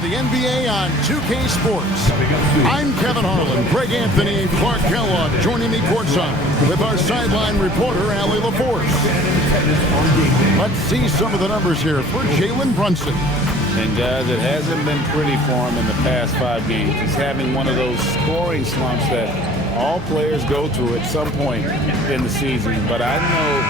to the NBA on 2K Sports. I'm Kevin Harlan, Greg Anthony, Clark Kellogg joining me courtside with our sideline reporter, Allie LaForce. Let's see some of the numbers here for Jalen Brunson. And guys, it hasn't been pretty for him in the past 5 games. He's having one of those scoring slumps that all players go through at some point in the season. But I know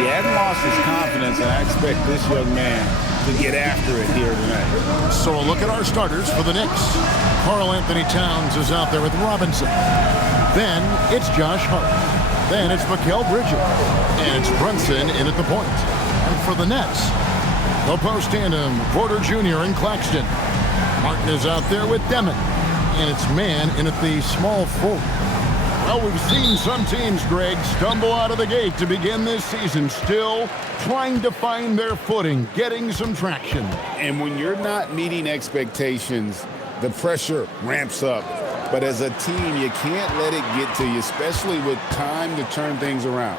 he hadn't lost his confidence, and I expect this young man to get after it here tonight. So a look at our starters for the Knicks. Karl-Anthony Towns is out there with Robinson. Then it's Josh Hart. Then it's Mikal and it's Brunson in at the point. And for the Nets, the post tandem, Porter Jr. and Claxton. Martin is out there with Demon. And it's Mann in at the small forward. Well, we've seen some teams, Greg, stumble out of the gate to begin this season, still trying to find their footing, getting some traction. And when you're not meeting expectations, the pressure ramps up. But as a team, you can't let it get to you, especially with time to turn things around.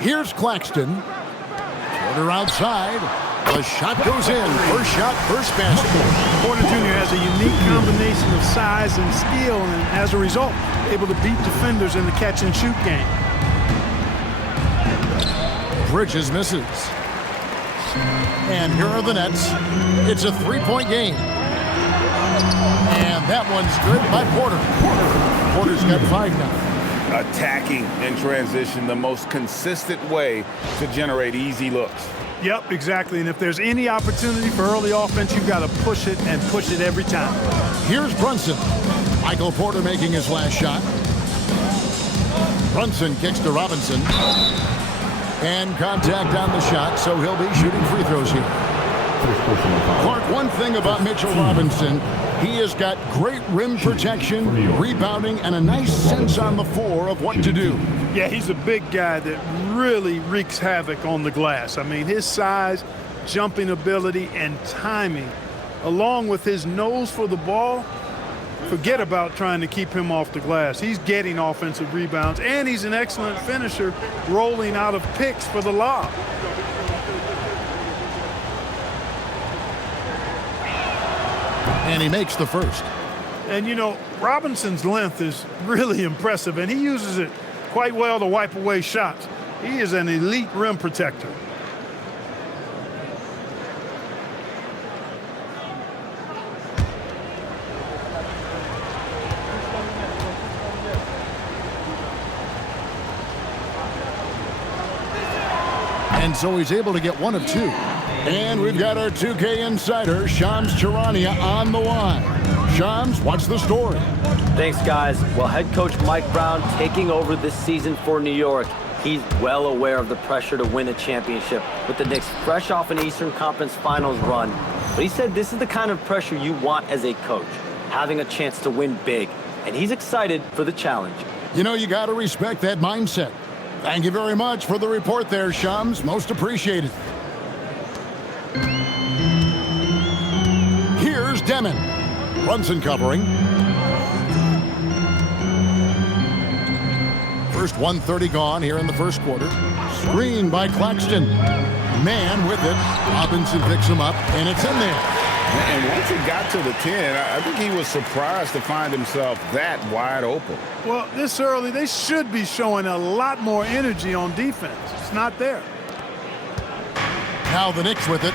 Here's Claxton. Porter outside. The shot goes in. First shot, first basket. Porter Jr. has a unique combination of size and skill, and as a result, able to beat defenders in the catch-and-shoot game. Bridges misses. And here are the Nets. It's a three-point game. And that one's good by Porter. Porter's got 5 now. Attacking in transition, the most consistent way to generate easy looks. Yep, exactly. And if there's any opportunity for early offense, you've got to push it and push it every time. Here's Brunson. Michael Porter making his last shot. Brunson kicks to Robinson. And contact on the shot, so he'll be shooting free throws here. Clark, one thing about Mitchell Robinson, he has got great rim protection, rebounding, and a nice sense on the floor of what to do. Yeah, he's a big guy that really wreaks havoc on the glass. I mean, his size, jumping ability, and timing, along with his nose for the ball, forget about trying to keep him off the glass. He's getting offensive rebounds, and he's an excellent finisher, rolling out of picks for the lob. And he makes the first. And, you know, Robinson's length is really impressive, and he uses it quite well to wipe away shots. He is an elite rim protector. And so he's able to get 1 of 2. And we've got our 2K insider, Shams Charania, on the line. Shams, what's the story? Thanks, guys. Well, head coach Mike Brown taking over this season for New York. He's well aware of the pressure to win a championship with the Knicks fresh off an Eastern Conference Finals run. But he said this is the kind of pressure you want as a coach, having a chance to win big. And he's excited for the challenge. You know, you got to respect that mindset. Thank you very much for the report there, Shams. Most appreciated. Here's Demon. Brunson covering. First 1:30 gone here in the first quarter. Screen by Claxton. Mann with it. Robinson picks him up, and it's in there. And once it got to the 10, I think he was surprised to find himself that wide open. Well, this early, they should be showing a lot more energy on defense. It's not there. Now the Knicks with it.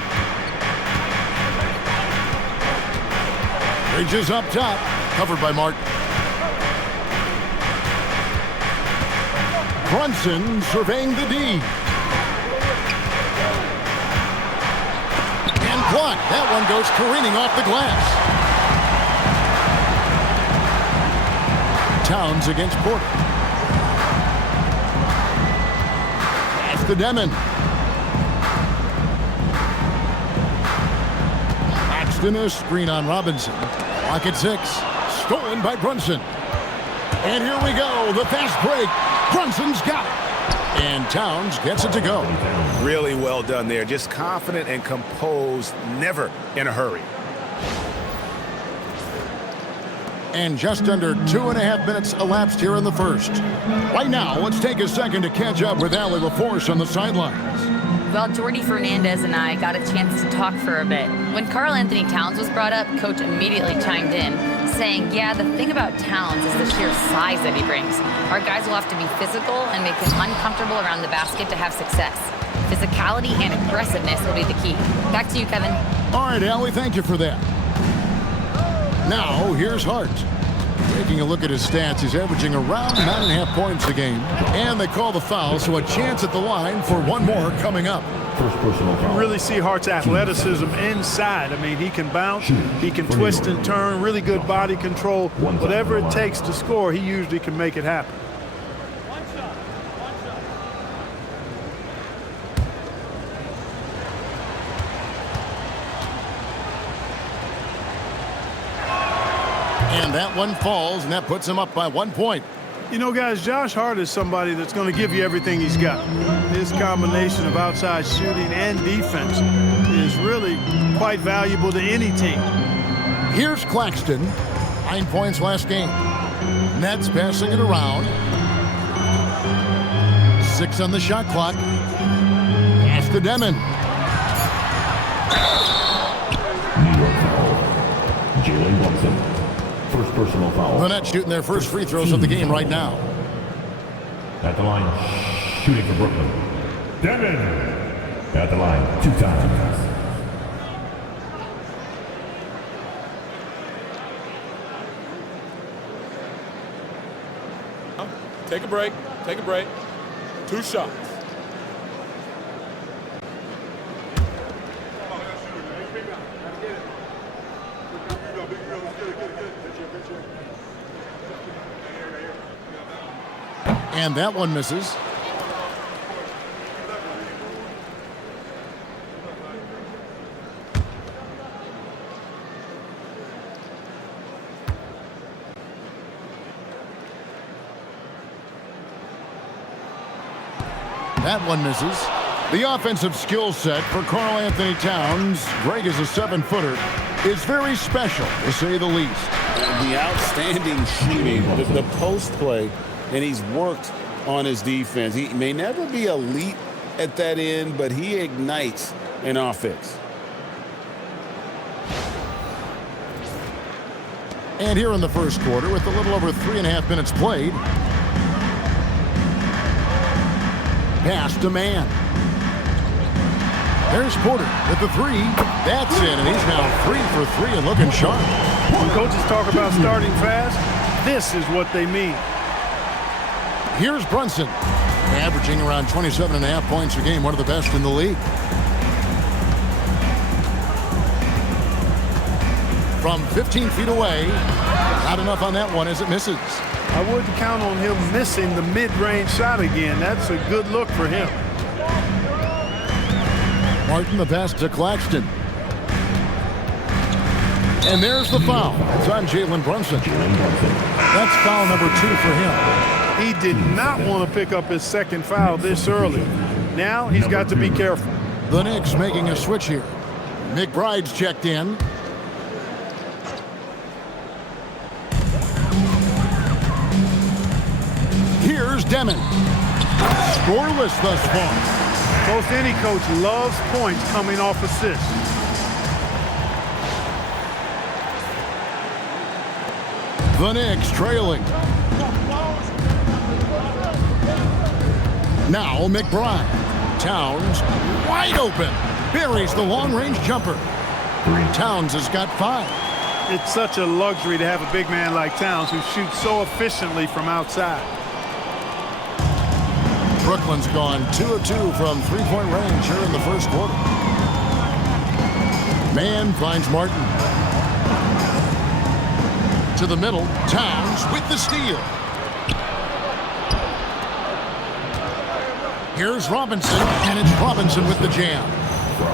Bridges up top, covered by Martin. Brunson surveying the D. And blocked. That one goes careening off the glass. Towns against Porter. That's the Demon. Claxton a screen on Robinson. Clock at 6. Stolen by Brunson. And here we go. The fast break. Brunson's got it. And Towns gets it to go. Really well done there. Just confident and composed, never in a hurry. And just under 2.5 minutes elapsed here in the first. Right now, let's take a second to catch up with Allie LaForce on the sidelines. Well, Jordy Fernandez and I got a chance to talk for a bit. When Karl-Anthony Towns was brought up, Coach immediately chimed in, saying, yeah, the thing about Towns is the sheer size that he brings. Our guys will have to be physical and make him uncomfortable around the basket to have success. Physicality and aggressiveness will be the key. Back to you, Kevin. All right, Allie, thank you for that. Now, here's Hart. Taking a look at his stats, he's averaging around 9.5 points a game. And they call the foul, so a chance at the line for one more coming up. First personal foul. You really see Hart's athleticism inside. I mean, he can bounce, he can twist and turn, really good body control. Whatever it takes to score, he usually can make it happen. And that one falls, and that puts him up by 1 point. You know, guys, Josh Hart is somebody that's going to give you everything he's got. His combination of outside shooting and defense is really quite valuable to any team. Here's Claxton. 9 points last game. Nets passing it around. 6 on the shot clock. Pass to Demon. New York foul. Jalen Brunson. First personal foul. The Nets shooting their first free throws of the game right now. At the line, shooting for Brooklyn. Devin. At the line, 2 times. Take a break. Take a break. 2 shots. And that one misses. That one misses. The offensive skill set for Karl-Anthony Towns, Greg is a 7-footer, is very special, to say the least. The outstanding shooting, the post play, and he's worked on his defense. He may never be elite at that end, but he ignites an offense. And here in the first quarter, with a little over 3.5 minutes played, pass to Mann. There's Porter with the 3. That's in, and he's now 3 for 3 and looking sharp. When coaches talk about starting fast, this is what they mean. Here's Brunson, averaging around 27.5 points a game, one of the best in the league. From 15 feet away, not enough on that one as it misses. I wouldn't count on him missing the mid-range shot again. That's a good look for him. Martin, the pass to Claxton. And there's the foul. It's on Jalen Brunson. That's foul number 2 for him. He did not want to pick up his second foul this early. Now he's got to be careful. The Knicks making a switch here. McBride's checked in. Here's Demon. Scoreless thus far. Most any coach loves points coming off assists. The Knicks trailing. Now McBride. Towns wide open. Buries the long-range jumper. Towns has got 5. It's such a luxury to have a big man like Towns who shoots so efficiently from outside. Brooklyn's gone 2 of 2 from 3-point range here in the first quarter. Mann finds Martin. To the middle. Towns with the steal. Here's Robinson, and it's Robinson with the jam.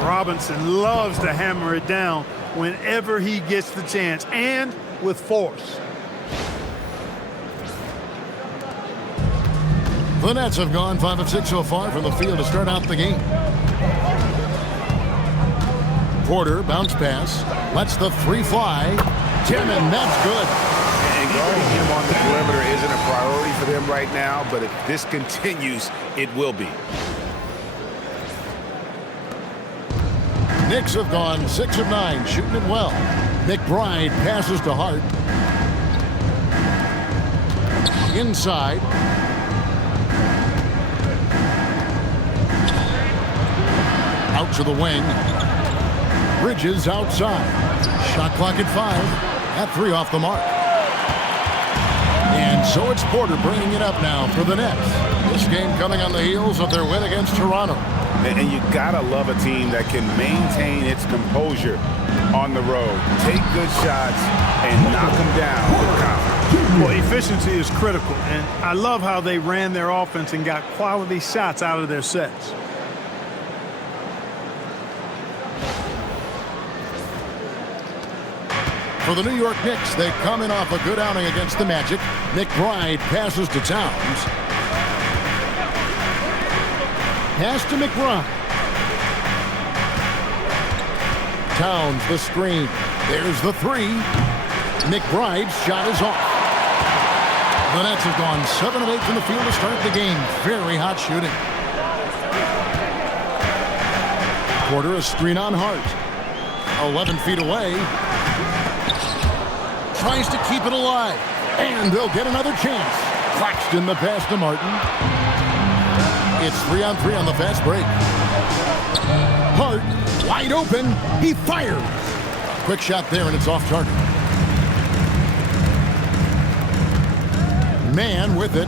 Robinson loves to hammer it down whenever he gets the chance, and with force. The Nets have gone 5 of 6 so far from the field to start out the game. Porter, bounce pass, lets the 3 fly. Timmon, that's good. And guarding him on the perimeter isn't a priority for them right now, but if this continues, it will be. Knicks have gone 6 of 9, shooting it well. McBride passes to Hart. Inside. Out to the wing. Bridges outside. Shot clock at 5. At 3 off the mark. And so it's Porter bringing it up now for the Nets. This game coming on the heels of their win against Toronto. And you gotta love a team that can maintain its composure on the road. Take good shots and knock them down with confidence. Well, efficiency is critical, and I love how they ran their offense and got quality shots out of their sets. For the New York Knicks, they come in off a good outing against the Magic. McBride passes to Towns. Pass to McBride. Towns the screen. There's the 3. McBride's shot is off. The Nets have gone 7 of 8 from the field to start the game. Very hot shooting. Porter a screen on Hart. 11 feet away. Tries to keep it alive. And they'll get another chance. Claxton the pass to Martin. It's 3-on-3 on the fast break. Hart wide open. He fires. Quick shot there, and it's off target. Mann with it.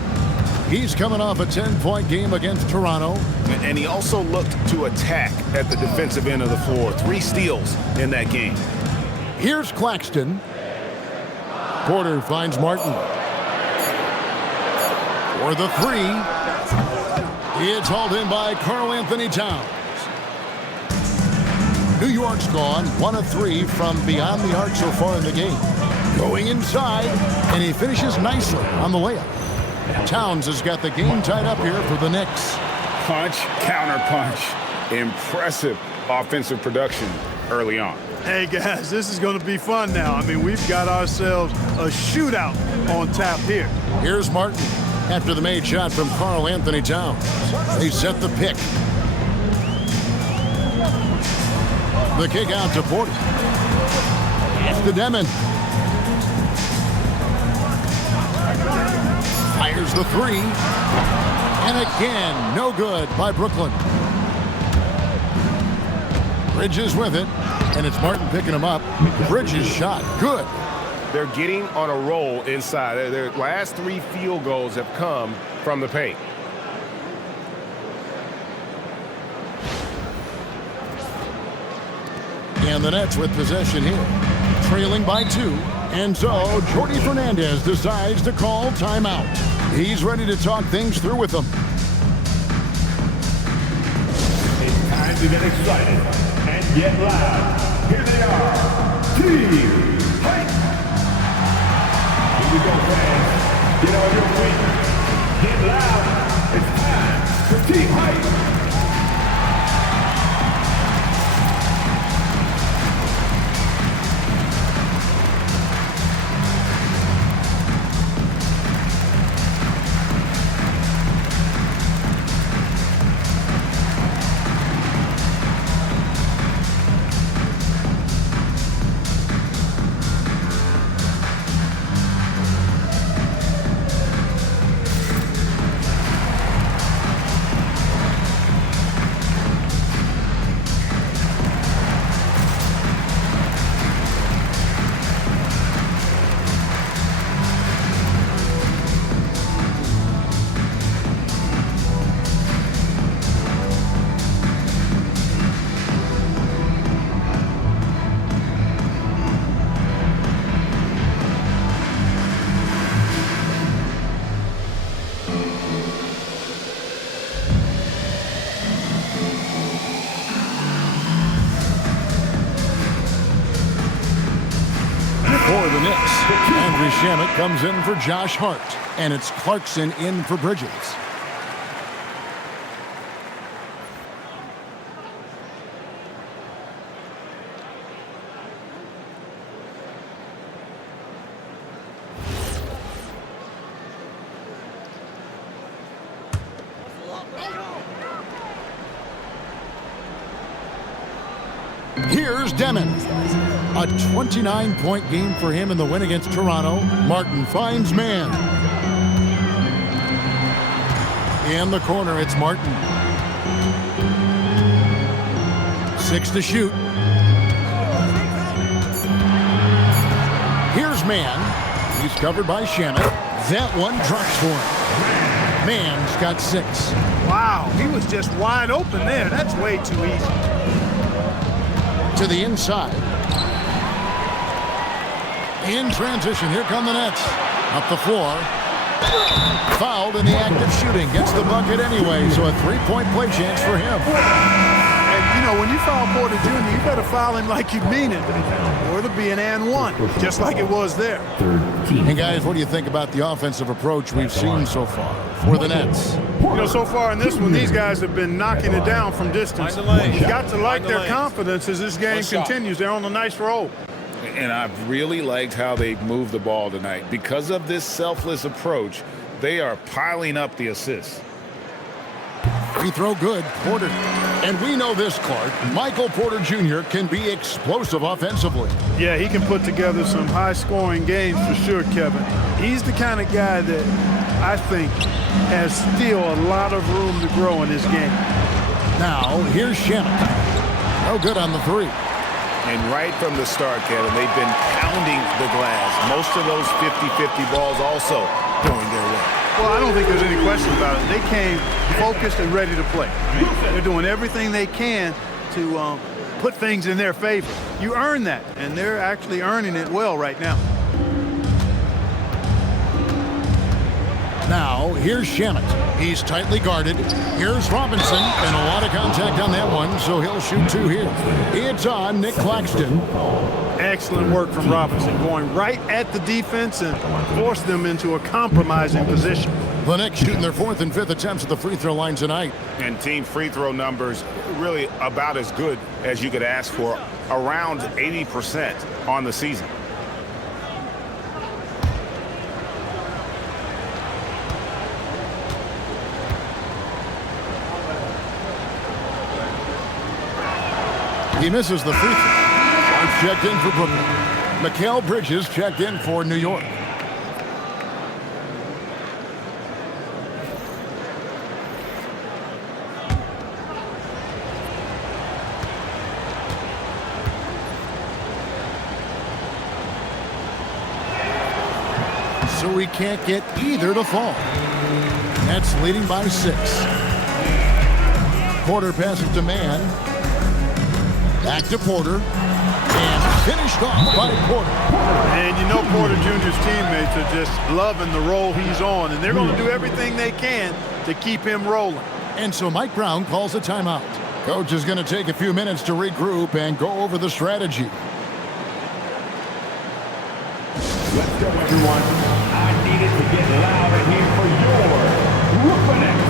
He's coming off a 10-point game against Toronto. And he also looked to attack at the defensive end of the floor. 3 steals in that game. Here's Claxton. Porter finds Martin. For the 3. It's hauled in by Karl-Anthony Towns. New York's gone 1 of 3 from beyond the arc so far in the game. Going inside, and he finishes nicely on the layup. Towns has got the game tied up here for the Knicks. Punch, counter punch. Impressive offensive production early on. Hey, guys, this is going to be fun now. I mean, we've got ourselves a shootout on tap here. Here's Martin after the made shot from Karl-Anthony Towns. They set the pick. The kick out to Porter. It's to Demon. Fires the 3. And again, no good by Brooklyn. Bridges with it. And it's Martin picking him up. Bridges shot. Good. They're getting on a roll inside. Their last 3 field goals have come from the paint. And the Nets with possession here. Trailing by 2. And so Jordy Fernandez decides to call timeout. He's ready to talk things through with them. It's time to get excited and get loud. Here they are, Team Hype. Here we go, fans. Get on your feet. Get loud. It's time for Team Hype. For the Knicks, Andrew Shamet comes in for Josh Hart, and it's Clarkson in for Bridges. Here's Demon. A 29-point game for him in the win against Toronto. Martin finds Mann. In the corner, it's Martin. 6 to shoot. Here's Mann. He's covered by Shannon. That one drops for him. Mann's got 6. Wow, he was just wide open there. That's way too easy. To the inside. In transition, here come the Nets. Up the floor. Fouled in the act of shooting. Gets the bucket anyway, so a 3-point play chance for him. And, you know, when you foul Porter Jr., you better foul him like you mean it, or it'll be an and one, just like it was there. And, guys, what do you think about the offensive approach we've seen so far for the Nets? You know, so far in this one, these guys have been knocking it down from distance. You got to like their confidence as this game continues. They're on a nice roll. And I've really liked how they've moved the ball tonight. Because of this selfless approach, they are piling up the assists. Free throw good, Porter. And we know this, Clark. Michael Porter Jr. can be explosive offensively. Yeah, he can put together some high-scoring games for sure, Kevin. He's the kind of guy that I think has still a lot of room to grow in this game. Now, here's Shannon. No good on the 3. And right from the start, Kevin, they've been pounding the glass. Most of those 50-50 balls also going their way. Well, I don't think there's any question about it. They came focused and ready to play. They're doing everything they can to put things in their favor. You earn that, and they're actually earning it well right now. Now, here's Shannon. He's tightly guarded. Here's Robinson, and a lot of contact on that one, so he'll shoot 2 here. It's on Nic Claxton. Excellent work from Robinson, going right at the defense and force them into a compromising position. The Knicks shooting their 4th and 5th attempts at the free throw line tonight. And team free throw numbers really about as good as you could ask for, around 80% on the season. He misses the free throw. He's checked in for Brooklyn. Mikal Bridges checked in for New York. So he can't get either to fall. Nets leading by 6. Porter passes to Mann. Back to Porter. And finished off by Porter. And you know Porter Jr.'s teammates are just loving the role he's on, and they're going to do everything they can to keep him rolling. And so Mike Brown calls a timeout. Coach is going to take a few minutes to regroup and go over the strategy. Let's go, everyone. I needed to get loud in here for your Brooklyn Nets.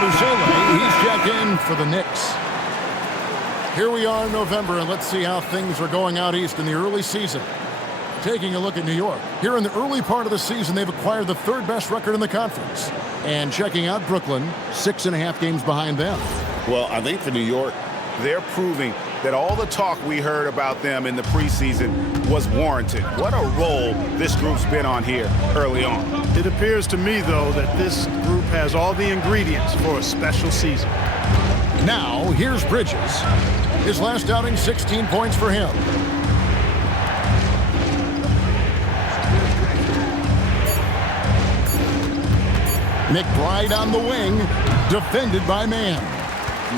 He's checked in for the Knicks. Here we are in November, and let's see how things are going out east in the early season. Taking a look at New York. Here in the early part of the season, they've acquired the 3rd best record in the conference. And checking out Brooklyn, 6.5 games behind them. Well, I think for New York, they're proving that all the talk we heard about them in the preseason was warranted. What a role this group's been on here early on. It appears to me, though, that this group has all the ingredients for a special season. Now, here's Bridges. His last outing, 16 points for him. McBride on the wing, defended by Mann.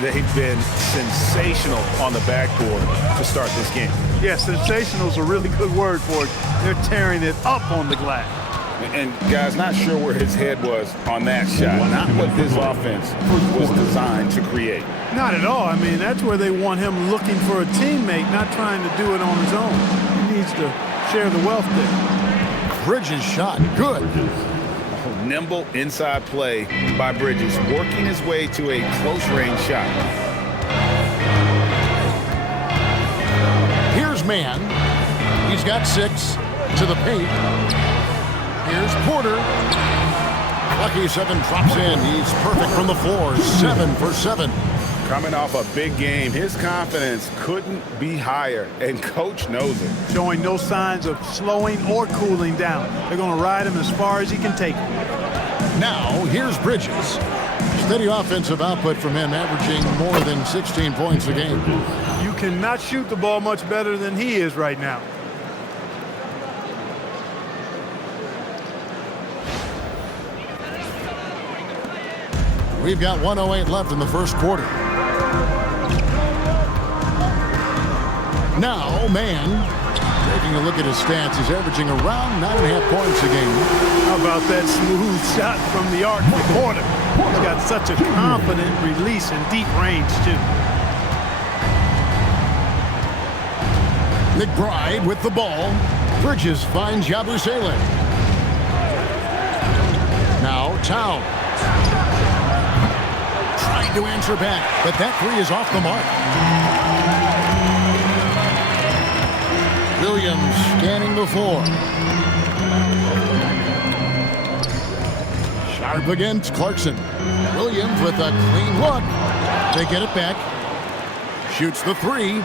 They've been sensational on the backboard to start this game. Yeah, sensational is a really good word for it. They're tearing it up on the glass. And guys, not sure where his head was on that shot. Not what this offense was designed to create. Not at all. I mean, that's where they want him looking for a teammate, not trying to do it on his own. He needs to share the wealth there. Bridges shot, good. Nimble inside play by Bridges, working his way to a close-range shot. Here's Mann. He's got 6 to the paint. Here's Porter. Lucky 7 drops in. He's perfect from the floor. 7 for 7. Coming off a big game, his confidence couldn't be higher, and Coach knows it. Showing no signs of slowing or cooling down. They're going to ride him as far as he can take him. Now, here's Bridges. Steady offensive output from him, averaging more than 16 points a game. You cannot shoot the ball much better than he is right now. We've got 1:08 left in the first quarter. Now, Mann, taking a look at his stats, he's averaging around 9.5 points a game. How about that smooth shot from the arc for Porter? He's got such a confident release and deep range, too. McBride with the ball. Bridges finds Yabusele. Now, Towns. Trying to answer back, but that 3 is off the mark. Williams scanning the floor. Sharp against Clarkson. Williams with a clean look. They get it back. Shoots the 3.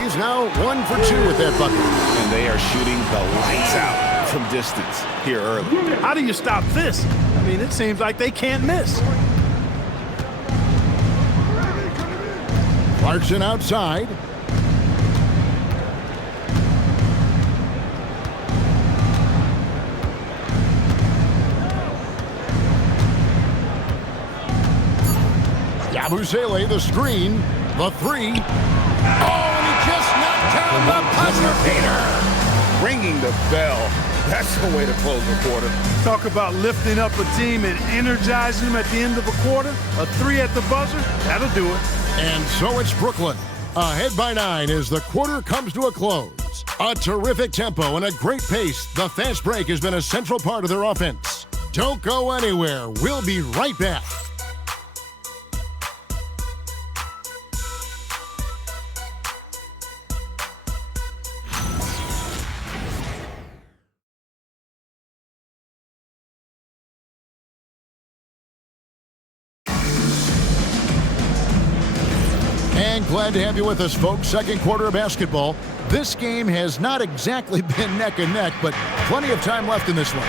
He's now 1 for 2 with that bucket. And they are shooting the lights out from distance here early. How do you stop this? I mean, it seems like they can't miss. Clarkson outside. Yabusele, the screen, the 3. Oh, and he just knocked down the buzzer beater. Ringing the bell. That's the way to close the quarter. Talk about lifting up a team and energizing them at the end of a quarter. A 3 at the buzzer, that'll do it. And so it's Brooklyn, ahead by 9 as the quarter comes to a close. A terrific tempo and a great pace. The fast break has been a central part of their offense. Don't go anywhere. We'll be right back. And glad to have you with us, folks. Second quarter of basketball. This game has not exactly been neck and neck, but plenty of time left in this one.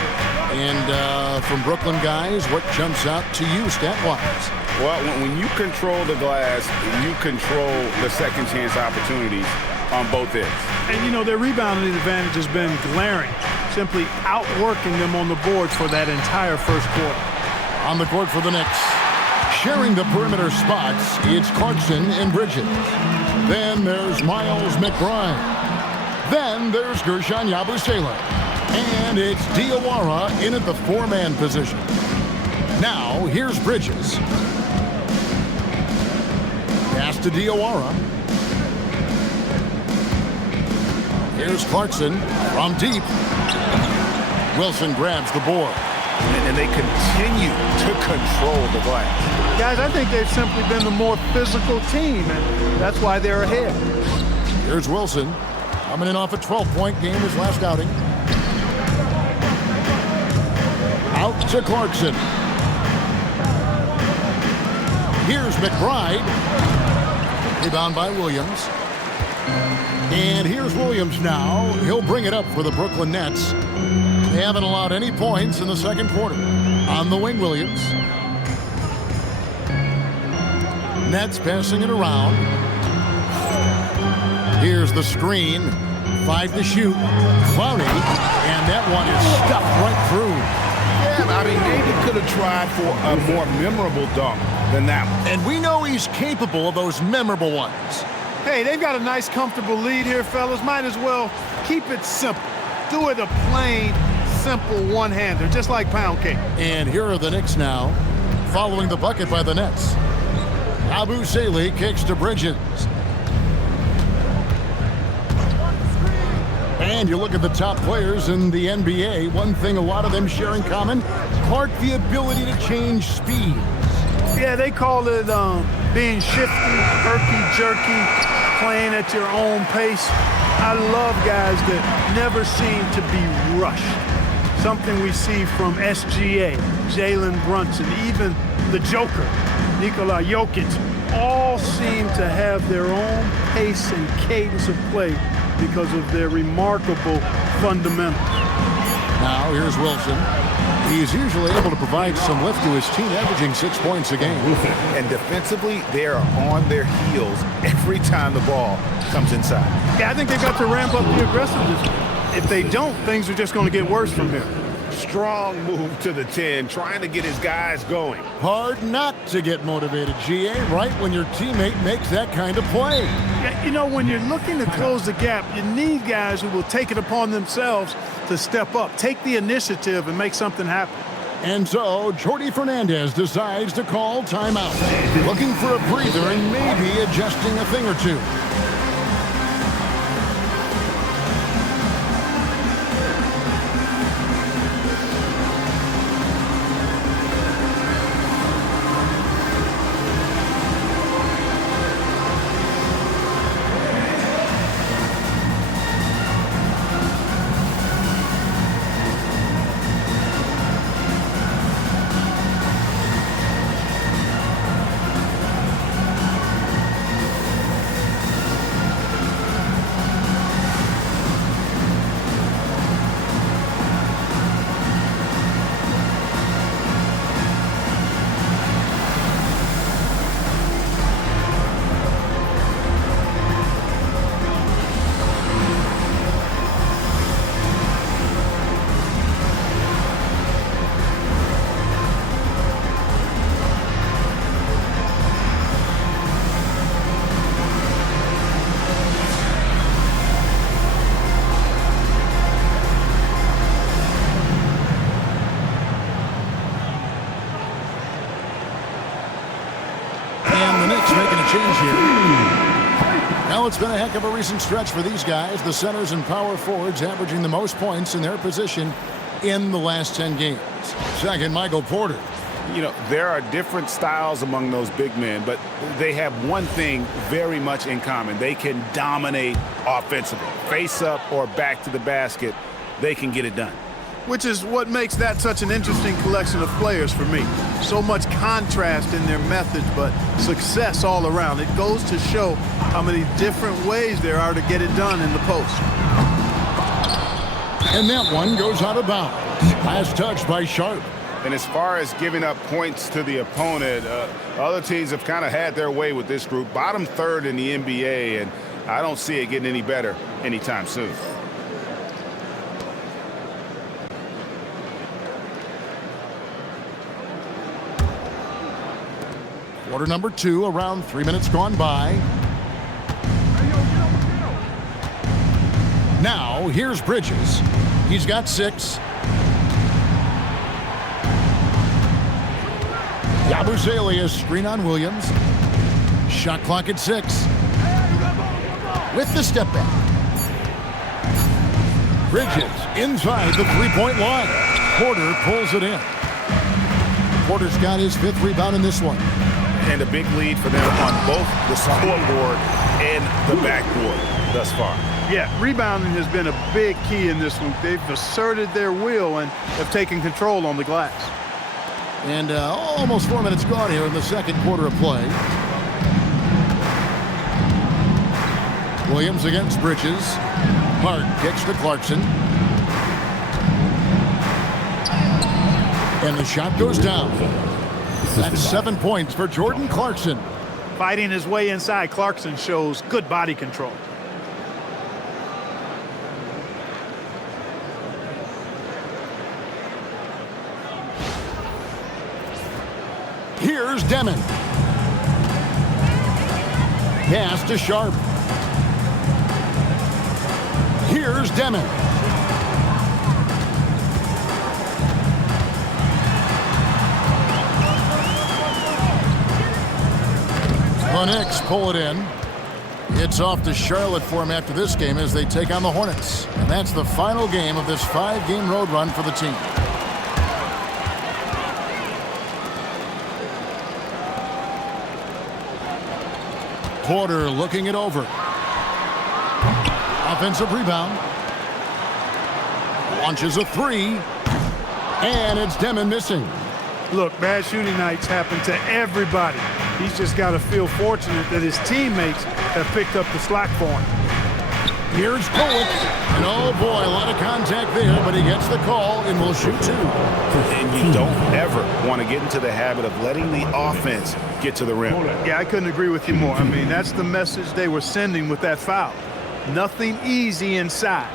And from Brooklyn guys, what jumps out to you stat-wise? Well, when you control the glass, you control the second chance opportunities on both ends. And, you know, their rebounding advantage has been glaring, simply outworking them on the boards for that entire first quarter. On the court for the Knicks. Sharing the perimeter spots, it's Clarkson and Bridges. Then there's Miles McBride. Then there's Gershon Yabusele. And it's Diawara in at the 4-man position. Now, here's Bridges. Pass to Diawara. Here's Clarkson from deep. Wilson grabs the board. And they continue to control the glass. Guys, I think they've simply been the more physical team, and that's why they're ahead. Here's Wilson, coming in off a 12-point game his last outing. Out to Clarkson. Here's McBride. Rebound by Williams. And here's Williams now. He'll bring it up for the Brooklyn Nets. They haven't allowed any points in the second quarter. On the wing, Williams. Nets passing it around. Here's the screen. 5 to shoot. Clowney. And that one is stuffed right through. Yeah, I mean, maybe could have tried for a more memorable dunk than that one. And we know he's capable of those memorable ones. Hey, they've got a nice, comfortable lead here, fellas. Might as well keep it simple. Do it a plain, simple one-hander, just like pound cake. And here are the Knicks now, following the bucket by the Nets. Abu Saleh kicks to Bridges. And you look at the top players in the NBA, one thing a lot of them share in common, the ability to change speed. Yeah, they call it being shifty, herky-jerky, playing at your own pace. I love guys that never seem to be rushed. Something we see from SGA, Jalen, Brunson, even the Joker, Nikola Jokic, all seem to have their own pace and cadence of play because of their remarkable fundamentals. Now here's Wilson. He's usually able to provide some lift to his team, averaging 6 points a game. And defensively, they are on their heels every time the ball comes inside. Yeah, I think they've got to ramp up the aggressiveness. If they don't, things are just going to get worse from here. Strong move to the 10, trying to get his guys going. Hard not to get motivated, GA, right when your teammate makes that kind of play. Yeah, you know, when you're looking to close the gap, you need guys who will take it upon themselves to step up, take the initiative, and make something happen. And so, Jordi Fernandez decides to call timeout, looking for a breather and maybe adjusting a thing or two. Change here. Now it's been a heck of a recent stretch for these guys. The centers and power forwards averaging the most points in their position in the last 10 games. Second, Michael Porter. You know, there are different styles among those big men, but they have one thing very much in common. They can dominate offensively. Face up or back to the basket, they can get it done. Which is what makes that such an interesting collection of players for me. So much contrast in their methods, but success all around. It goes to show how many different ways there are to get it done in the post. And that one goes out of bounds. Last touch by Sharp. And as far as giving up points to the opponent, other teams have kind of had their way with this group. Bottom third in the NBA, and I don't see it getting any better anytime soon. Quarter number 2, around 3 minutes gone by. Now, here's Bridges. He's got 6. Yabusele screen on Williams. Shot clock at 6. With the step back. Bridges inside the three-point line. Porter pulls it in. Porter's got his 5th rebound in this one. And a big lead for them on both the scoreboard and the backboard thus far. Yeah, rebounding has been a big key in this one. They've asserted their will and have taken control on the glass. And almost 4 minutes gone here in the second quarter of play. Williams against Bridges. Hart kicks to Clarkson. And the shot goes down. That's 7 points for Jordan Clarkson. Fighting his way inside, Clarkson shows good body control. Here's Demon. Pass to Sharp. Here's Demon. The Knicks pull it in. It's off to Charlotte for him after this game as they take on the Hornets. And that's the final game of this 5-game road run for the team. Porter looking it over. Offensive rebound. Launches a three. And it's Demon missing. Look, bad shooting nights happen to everybody. He's just got to feel fortunate that his teammates have picked up the slack for him. Here's Bullock. And oh boy, a lot of contact there, but he gets the call and will shoot two. And you don't ever want to get into the habit of letting the offense get to the rim. Yeah, I couldn't agree with you more. I mean, that's the message they were sending with that foul. Nothing easy inside.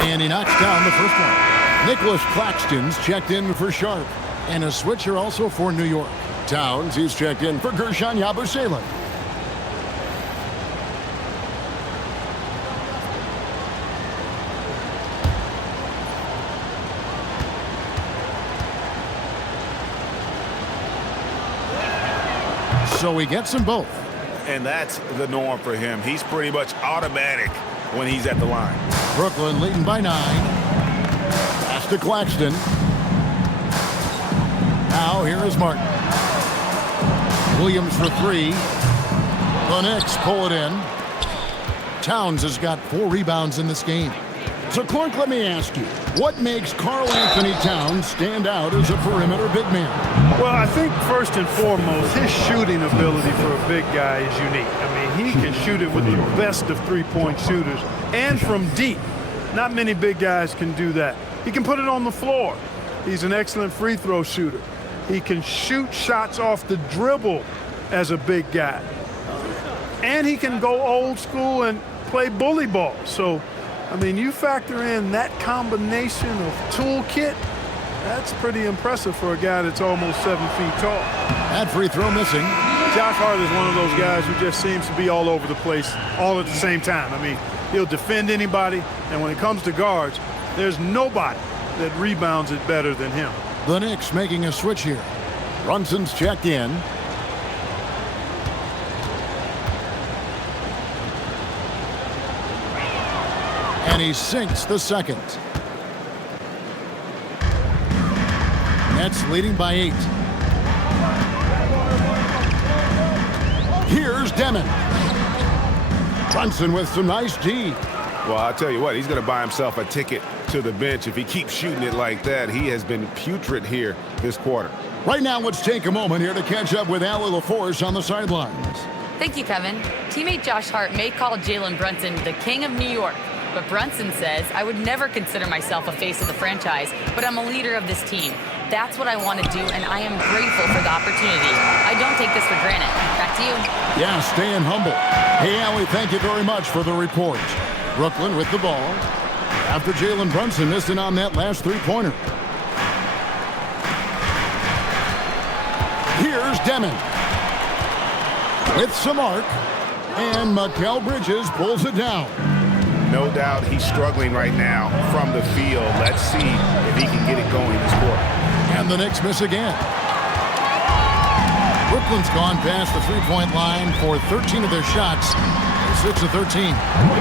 And he knocks down the first one. Nic Claxton's checked in for Sharp. And a switcher also for New York. Towns, he's checked in for Gershon Yabusele. So he gets them both. And that's the norm for him. He's pretty much automatic when he's at the line. Brooklyn leading by 9. Pass to Claxton. Now here is Martin. Williams for 3. The Knicks pull it in. Towns has got 4 rebounds in this game. So Clark, let me ask you, what makes Karl-Anthony Towns stand out as a perimeter big man? Well, I think first and foremost, his shooting ability for a big guy is unique. I mean, he can shoot it with the best of three-point shooters and from deep. Not many big guys can do that. He can put it on the floor. He's an excellent free throw shooter. He can shoot shots off the dribble as a big guy. And he can go old school and play bully ball. So, I mean, you factor in that combination of toolkit, that's pretty impressive for a guy that's almost 7 feet tall. That free throw missing. Josh Hart is one of those guys who just seems to be all over the place all at the same time. I mean, he'll defend anybody, and when it comes to guards, there's nobody that rebounds it better than him. The Knicks making a switch here. Brunson's checked in. And he sinks the second. Nets leading by 8. Here's Demon. Brunson with some nice D. Well, I'll tell you what, he's going to buy himself a ticket to the bench if he keeps shooting it like that. He has been putrid here this quarter. Right now, let's take a moment here to catch up with Allie LaForce on the sidelines. Thank you, Kevin. Teammate Josh Hart may call Jalen Brunson the king of New York, but Brunson says, I would never consider myself a face of the franchise, but I'm a leader of this team. That's what I want to do, and I am grateful for the opportunity. I don't take this for granted. Back to you. Yeah, staying humble. Hey, Allie, thank you very much for the report. Brooklyn with the ball after Jalen Brunson missing on that last three-pointer. Here's Demon with some arc, and Mikal Bridges pulls it down. No doubt he's struggling right now from the field. Let's see if he can get it going this quarter. And the Knicks miss again. Brooklyn's gone past the three-point line for 13 of their shots. 6 of 13.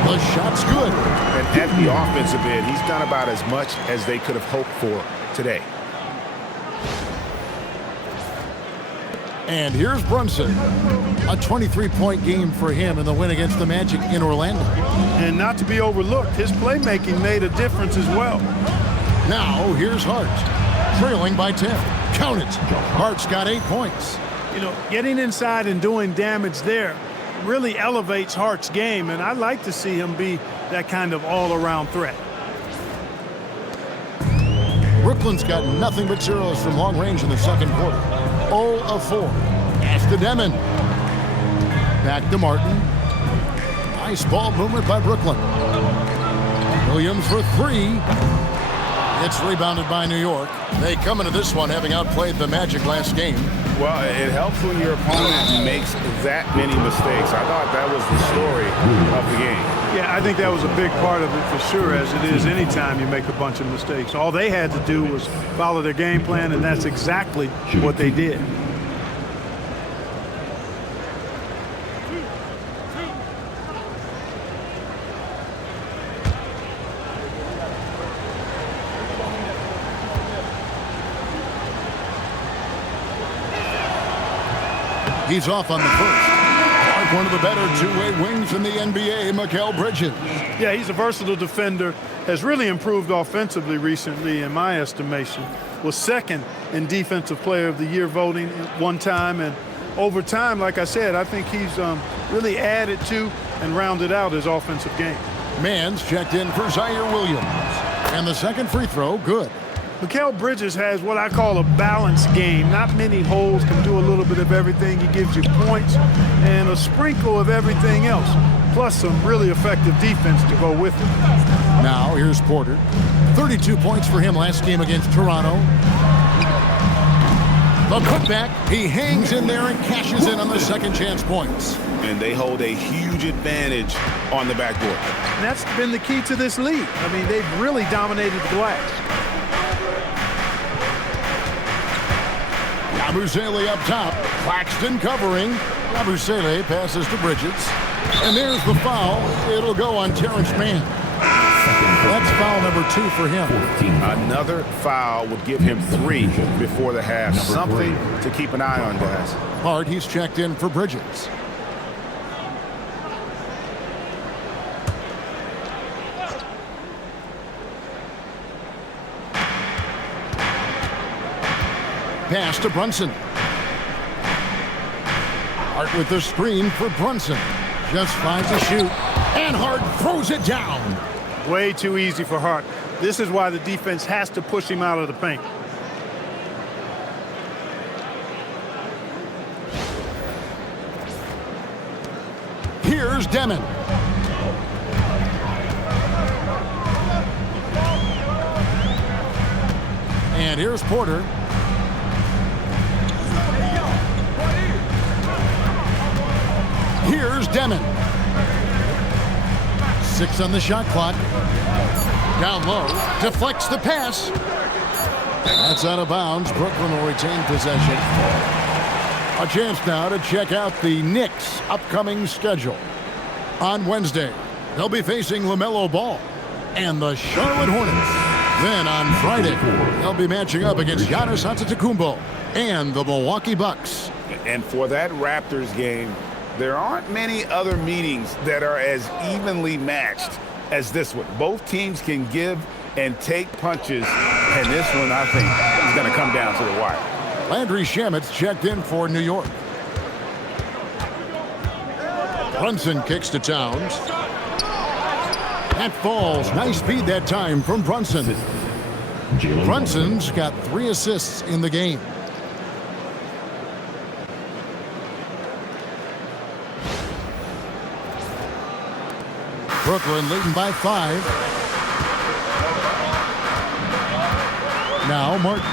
The shot's good. And at the offensive end, he's done about as much as they could have hoped for today. And here's Brunson. A 23-point game for him in the win against the Magic in Orlando. And not to be overlooked, his playmaking made a difference as well. Now, here's Hart, trailing by 10. Count it. Hart's got 8 points. You know, getting inside and doing damage there really elevates Hart's game, and I'd like to see him be that kind of all-around threat. Brooklyn's got nothing but zeros from long range in the second quarter. 0 of 4. Pass to Demon. Back to Martin. Nice ball movement by Brooklyn. Williams for 3. It's rebounded by New York. They come into this one having outplayed the Magic last game. Well, it helps when your opponent makes that many mistakes. I thought that was the story of the game. Yeah, I think that was a big part of it for sure, as it is anytime you make a bunch of mistakes. All they had to do was follow their game plan, and that's exactly what they did. He's off on the first. Like one of the better two-way wings in the NBA, Mikal Bridges. Yeah, he's a versatile defender. Has really improved offensively recently, in my estimation. Was second in Defensive Player of the Year voting at one time. And over time, like I said, I think he's really added to and rounded out his offensive game. Mann's checked in for Zaire Williams. And the second free throw, good. Mikal Bridges has what I call a balanced game. Not many holes, can do a little bit of everything. He gives you points and a sprinkle of everything else, plus some really effective defense to go with it. Now here's Porter. 32 points for him last game against Toronto. The putback, he hangs in there and cashes in on the second chance points. And they hold a huge advantage on the backboard. And that's been the key to this league. I mean, they've really dominated the glass. Yabusele up top. Claxton covering. Yabusele passes to Bridges. And there's the foul. It'll go on Terance Mann. That's foul number 2 for him. Another foul would give him 3 before the half. Something to keep an eye on, guys. Hart, he's checked in for Bridges. Pass to Brunson. Hart with the screen for Brunson. Just finds a shoot. And Hart throws it down. Way too easy for Hart. This is why the defense has to push him out of the paint. Here's Demon. And here's Porter. Here's Demon. 6 on the shot clock. Down low. Deflects the pass. That's out of bounds. Brooklyn will retain possession. A chance now to check out the Knicks' upcoming schedule. On Wednesday, they'll be facing LaMelo Ball and the Charlotte Hornets. Then on Friday, they'll be matching up against Giannis Antetokounmpo and the Milwaukee Bucks. And for that Raptors game, there aren't many other meetings that are as evenly matched as this one. Both teams can give and take punches, and this one, I think, is going to come down to the wire. Landry Shamet's checked in for New York. Brunson kicks to Towns. That falls. Nice speed that time from Brunson. Brunson's got 3 assists in the game. Brooklyn leading by 5. Now Martin.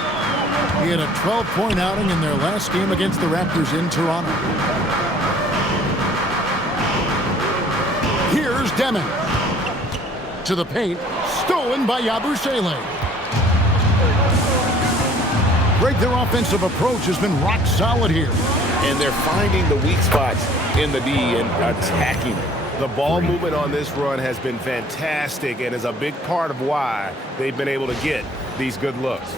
He had a 12-point outing in their last game against the Raptors in Toronto. Here's Demon. To the paint. Stolen by Yabusele. Greg, their offensive approach has been rock solid here. And they're finding the weak spots in the D and attacking it. The ball movement on this run has been fantastic and is a big part of why they've been able to get these good looks.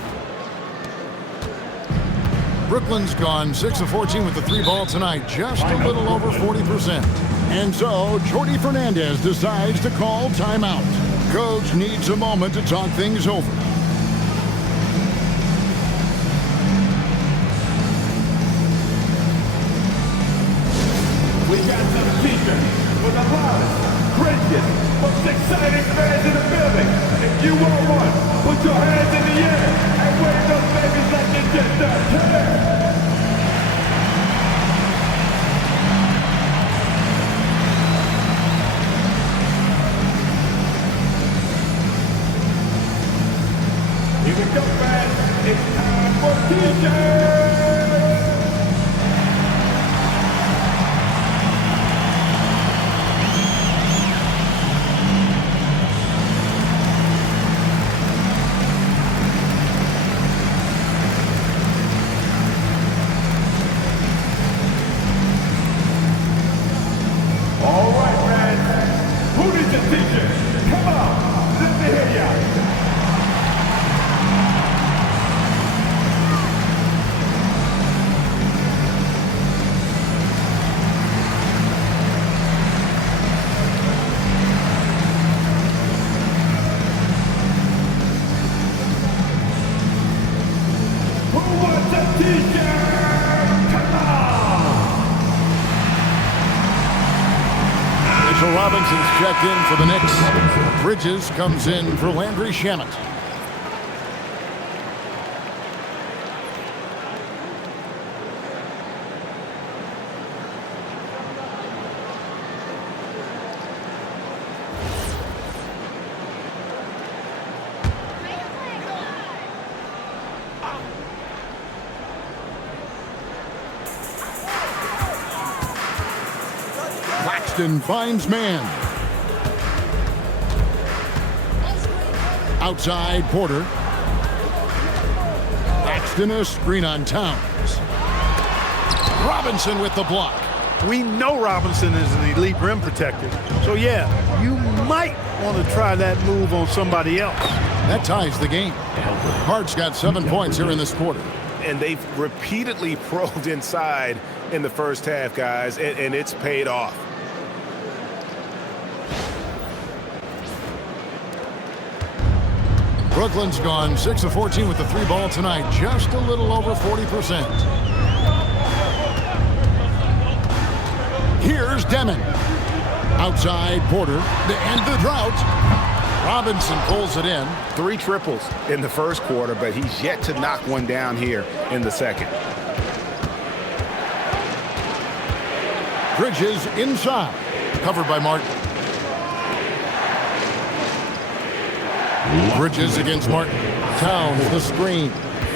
Brooklyn's gone 6 of 14 with the 3-ball tonight, just a little over 40%. And so Jordi Fernandez decides to call timeout. Coach needs a moment to talk things over. We got some teachers with the loudest, craziest, most exciting fans in the building. If you want one, put your hands in the air and wave those babies like you just don't care. Here we go, fans. It's time for teachers. All right, man. Who needs a teacher? Come on, let me hear ya. Who wants a teacher? Come on. Mitchell Robinson's checked in for the Knicks. Bridges comes in for Landry Shamet. Claxton finds Mann. Outside Porter. Claxton a screen on Towns. Robinson with the block. We know Robinson is an elite rim protector. So, yeah, you might want to try that move on somebody else. That ties the game. Hart's got 7 points here in this quarter. And they've repeatedly probed inside in the first half, guys, and it's paid off. Brooklyn's gone 6 of 14 with the 3-ball tonight, just a little over 40%. Here's Demon. Outside Porter to end the drought. Robinson pulls it in. 3 triples in the first quarter, but he's yet to knock one down here in the second. Bridges inside. Covered by Martin. Bridges against Martin. Towns the screen.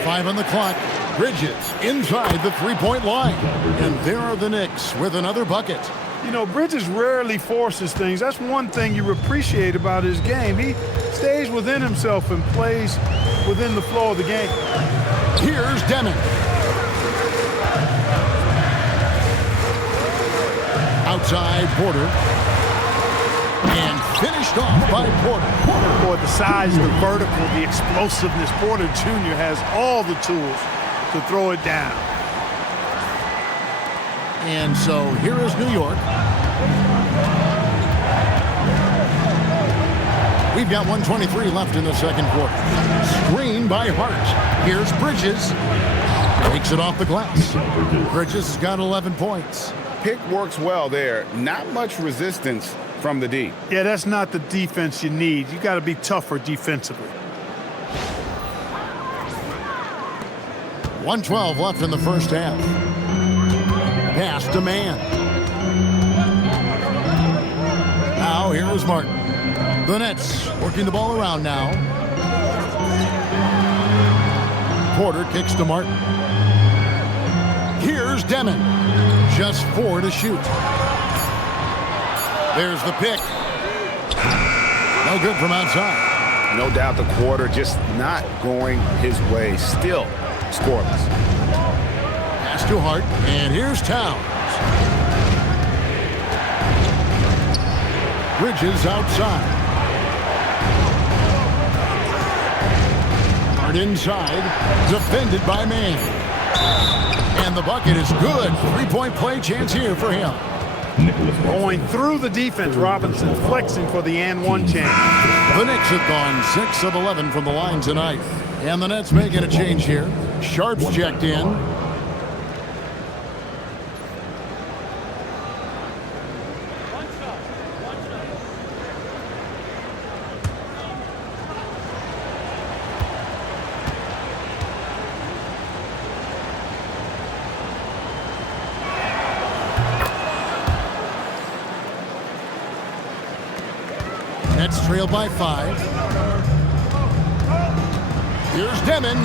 5 on the clock. Bridges inside the 3-point line. And there are the Knicks with another bucket. You know, Bridges rarely forces things. That's one thing you appreciate about his game. He stays within himself and plays within the flow of the game. Here's Demon. Outside Porter. And finished off by Porter. Boy, the size, the vertical, the explosiveness. Porter Jr. has all the tools to throw it down. And so here is New York. We've got 1:23 left in the second quarter. Screen by Hart. Here's Bridges. Takes it off the glass. Bridges has got 11 points. Pick works well there. Not much resistance from the D. Yeah, that's not the defense you need. You got to be tougher defensively. 1:12 left in the first half. Pass to Mann. Now here is Martin. The Nets working the ball around now. Porter kicks to Martin. Here's Demon. Just 4 to shoot. There's the pick. No good from outside. No doubt the quarter just not going his way. Still scoreless. Pass to Hart, and here's Towns. Bridges outside. Hart inside, defended by Mann. And the bucket is good. Three-point play chance here for him. Going through the defense, Robinson flexing for the and one chance. The Knicks have gone 6 of 11 from the line tonight. And the Nets making a change here. Sharp's checked in. Nets trail by 5. Here's Demon.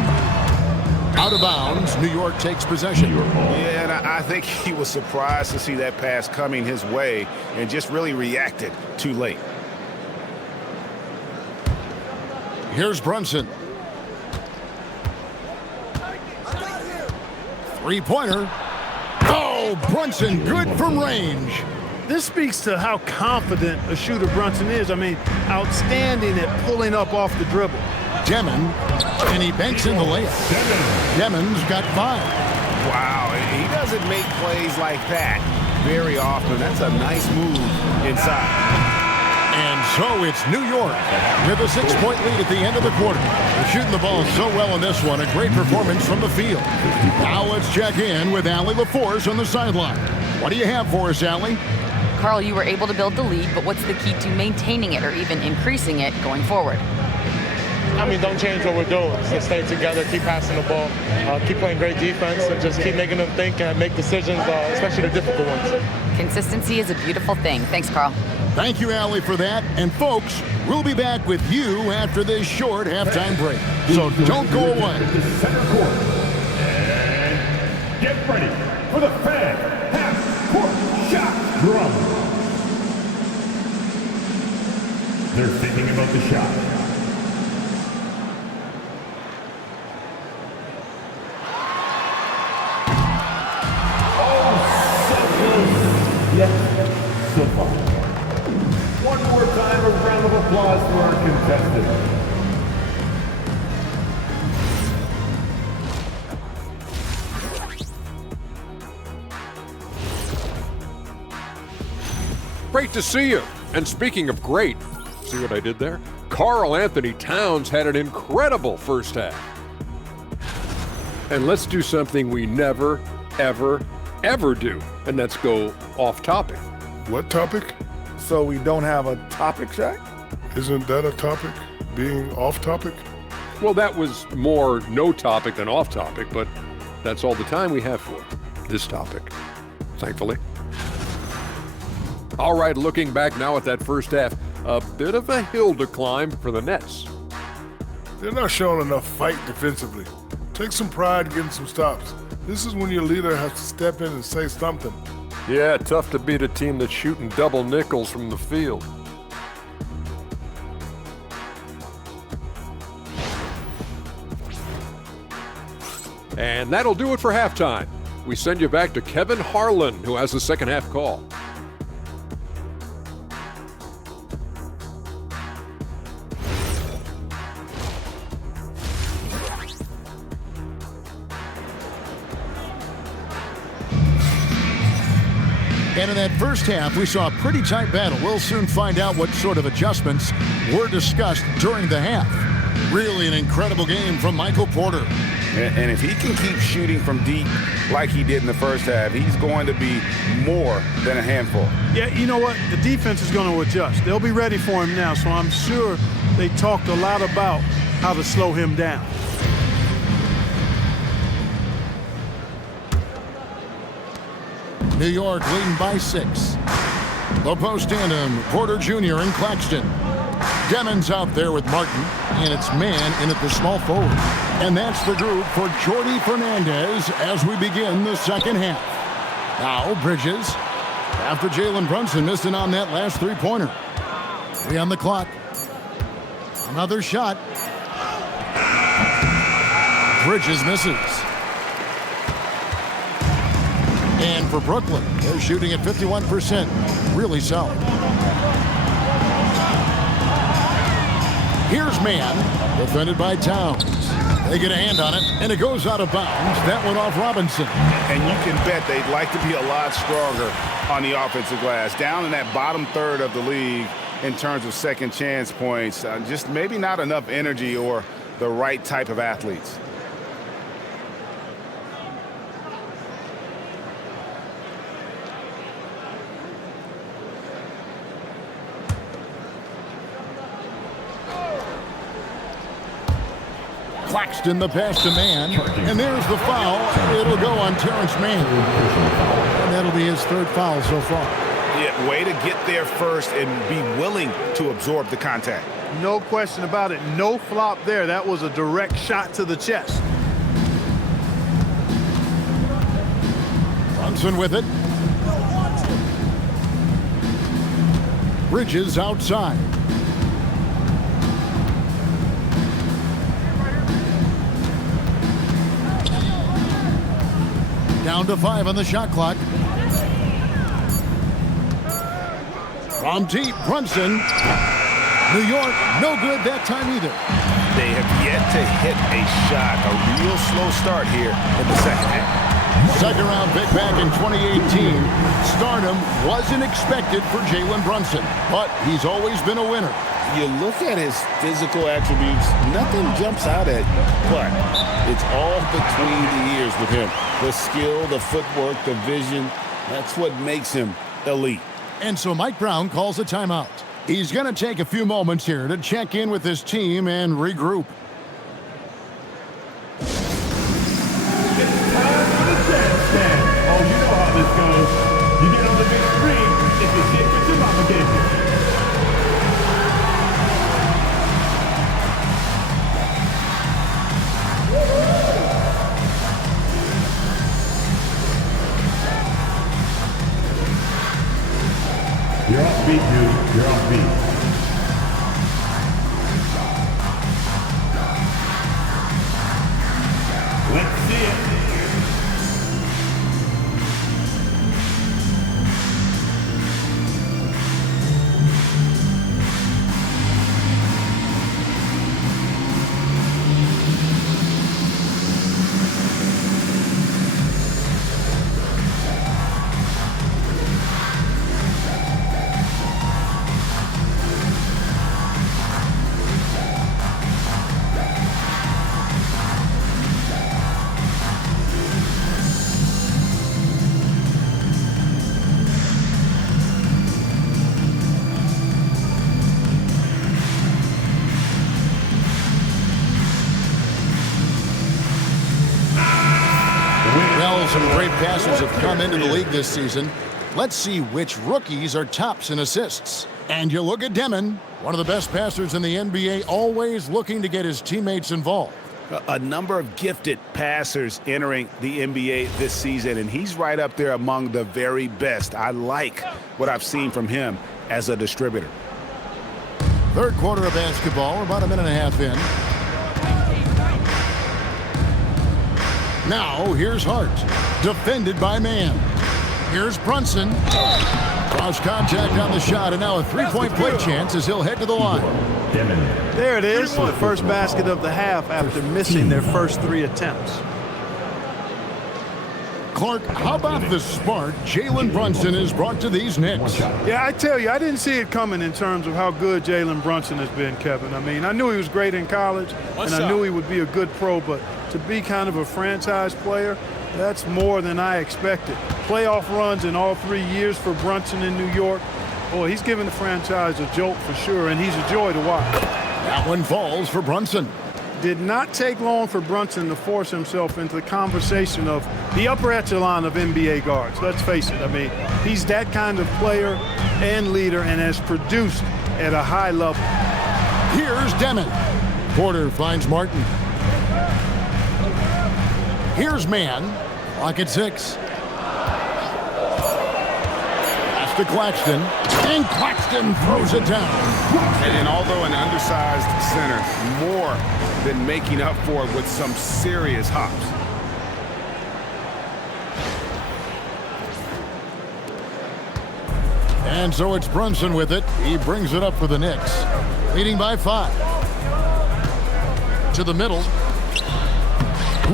Out of bounds. New York takes possession. Yeah, and I think he was surprised to see that pass coming his way and just really reacted too late. Here's Brunson. Three-pointer. Oh, Brunson good from range. This speaks to how confident a shooter Brunson is. I mean, outstanding at pulling up off the dribble. Demon, and he banks in the layup. Demon's got 5. Wow, he doesn't make plays like that very often. That's a nice move inside. And so it's New York with a 6-point lead at the end of the quarter. They're shooting the ball so well in this one. A great performance from the field. Now let's check in with Allie LaForce on the sideline. What do you have for us, Allie? Carl, you were able to build the lead, but what's the key to maintaining it or even increasing it going forward? I mean, don't change what we're doing. So stay together, keep passing the ball, keep playing great defense, and just keep making them think and make decisions, especially the difficult ones. Consistency is a beautiful thing. Thanks, Carl. Thank you, Allie, for that. And folks, we'll be back with you after this short halftime break. So don't go away. Center court. And get ready for the fan half-court shot drum. They're thinking about the shot. Yes, so far. One more time, a round of applause for our contestants. Great to see you. And speaking of great, see what I did there? Karl-Anthony Towns had an incredible first half. And let's do something we never, ever do, and that's go off topic. What topic? So we don't have a topic, Shaq? Isn't that a topic? Being off topic? Well, that was more no topic than off topic, but that's all the time we have for this topic, thankfully. All right, looking back now at that first half, a bit of a hill to climb for the Nets. They're not showing enough fight defensively. Take some pride getting some stops. This is when your leader has to step in and say something. Yeah, tough to beat a team that's shooting double nickels from the field. And that'll do it for halftime. We send you back to Kevin Harlan, who has the second half call. And in that first half, we saw a pretty tight battle. We'll soon find out what sort of adjustments were discussed during the half. Really an incredible game from Michael Porter. And if he can keep shooting from deep like he did in the first half, he's going to be more than a handful. Yeah, you know what? The defense is going to adjust. They'll be ready for him now, so I'm sure they talked a lot about how to slow him down. New York leading by 6. The post tandem, Porter Jr. and Claxton. Demon's out there with Martin, and it's Mann in at the small forward. And that's the group for Jordi Fernandez as we begin the second half. Now Bridges, after Jalen Brunson missing on that last three-pointer. 3 on the clock. Another shot. Bridges misses. And for Brooklyn, they're shooting at 51%. Really solid. Here's Mann, defended by Towns. They get a hand on it, and it goes out of bounds. That went off Robinson. And you can bet they'd like to be a lot stronger on the offensive glass. Down in that bottom third of the league in terms of second chance points. Just maybe not enough energy or the right type of athletes. Claxton the pass to Mann, and there's the foul. It'll go on Terance Mann. And that'll be his third foul so far. Yeah, way to get there first and be willing to absorb the contact. No question about it. No flop there. That was a direct shot to the chest. Brunson with it. Bridges outside. Down to 5 on the shot clock. From deep, Brunson. New York, no good that time either. They have yet to hit a shot. A real slow start here in the second half. Second round pick back in 2018. Stardom wasn't expected for Jalen Brunson, but he's always been a winner. You look at his physical attributes, nothing jumps out at you, but it's all between the ears with him. The skill, the footwork, the vision, that's what makes him elite. And so Mike Brown calls a timeout. He's going to take a few moments here to check in with his team and regroup. It's time for the stand. Oh, you know how this goes. You get on the big screen if you see what your mama gave you. You're off beat, dude. You're off beat. Let's see it. Some great passers have come into the league this season. Let's see which rookies are tops in assists. And you look at Demon, one of the best passers in the NBA, always looking to get his teammates involved. A number of gifted passers entering the NBA this season, and he's right up there among the very best. I like what I've seen from him as a distributor. Third quarter of basketball, about a minute and a half in. Now, here's Hart, defended by Mann. Here's Brunson. Cross contact on the shot, and now a three-point play chance as he'll head to the line. There it is, the first basket of the half after missing their first 3 attempts. Clark, how about the spark Jalen Brunson has brought to these Knicks? Yeah, I tell you, I didn't see it coming in terms of how good Jalen Brunson has been, Kevin. I mean, I knew he was great in college, and I knew he would be a good pro, but to be kind of a franchise player, that's more than I expected. Playoff runs in all 3 years for Brunson in New York. Boy, he's given the franchise a jolt for sure, and he's a joy to watch. That one falls for Brunson. Did not take long for Brunson to force himself into the conversation of the upper echelon of NBA guards. Let's face it. I mean, he's that kind of player and leader and has produced at a high level. Here's Demon. Porter finds Martin. Here's Mann. Clock at 6. Pass to Claxton. And Claxton throws it down. And although an undersized center, more than making up for it with some serious hops. And so it's Brunson with it. He brings it up for the Knicks. Leading by 5. To the middle.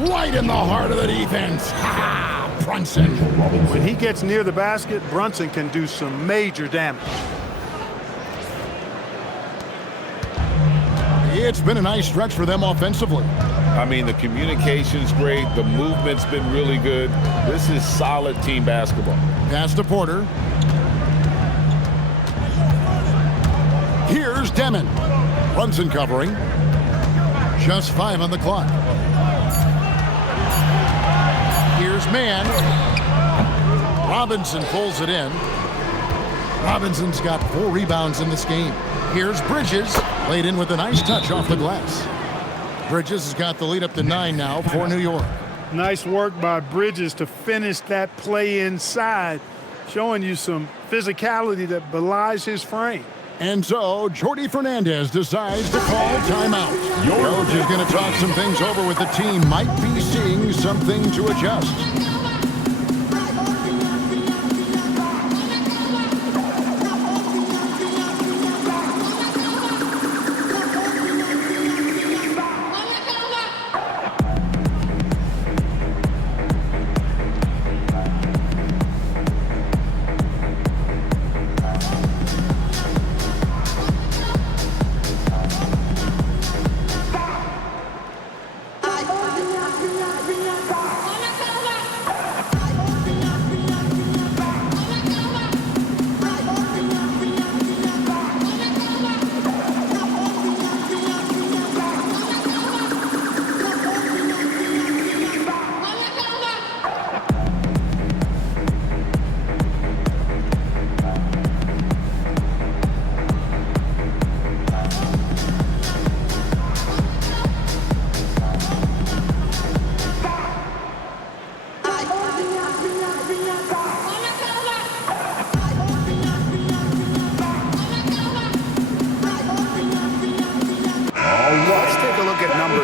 Right in the heart of the defense. Ha! Brunson. When he gets near the basket, Brunson can do some major damage. It's been a nice stretch for them offensively. I mean, the communication's great. The movement's been really good. This is solid team basketball. Pass to Porter. Here's Demon. Brunson covering. Just 5 on the clock. Here's Mann. Robinson pulls it in. Robinson's got 4 rebounds in this game. Here's Bridges. Laid in with a nice touch off the glass. Bridges has got the lead up to 9 now for New York. Nice work by Bridges to finish that play inside, showing you some physicality that belies his frame. And so, Jordi Fernandez decides to call timeout. Coach is going to talk some things over with the team. Might be seeing something to adjust.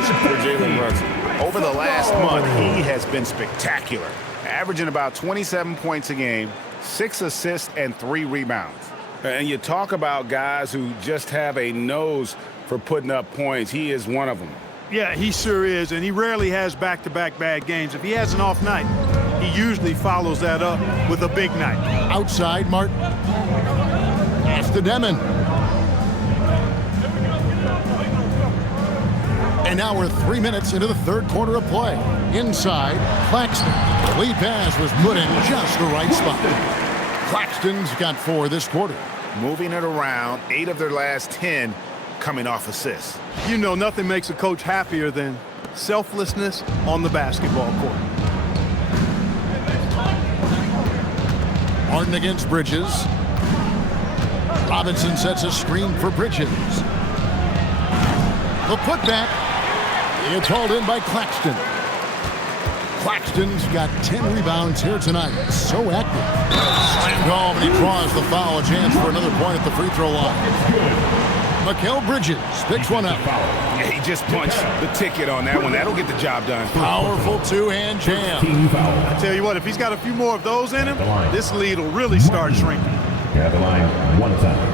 For Jalen Brunson. Over the last month, he has been spectacular, averaging about 27 points a game, 6 assists, and 3 rebounds. And you talk about guys who just have a nose for putting up points. He is one of them. Yeah, he sure is, and he rarely has back-to-back bad games. If he has an off night, he usually follows that up with a big night. Outside, Martin. Pass to Demon. And now we're 3 minutes into the third quarter of play. Inside, Claxton. The lead pass was put in just the right spot. Claxton's got 4 this quarter. Moving it around, 8 of their last 10 coming off assists. You know, nothing makes a coach happier than selflessness on the basketball court. Martin against Bridges. Robinson sets a screen for Bridges. The putback. It's hauled in by Claxton. Claxton's got 10 rebounds here tonight. So active. Slammed home, and he draws the foul. A chance for another point at the free throw line. Mikal Bridges picks one up. Yeah, he just punched the ticket on that one. That'll get the job done. Powerful 2-hand jam. I tell you what, if he's got a few more of those in him, this lead will really start shrinking. At the line, 1 time.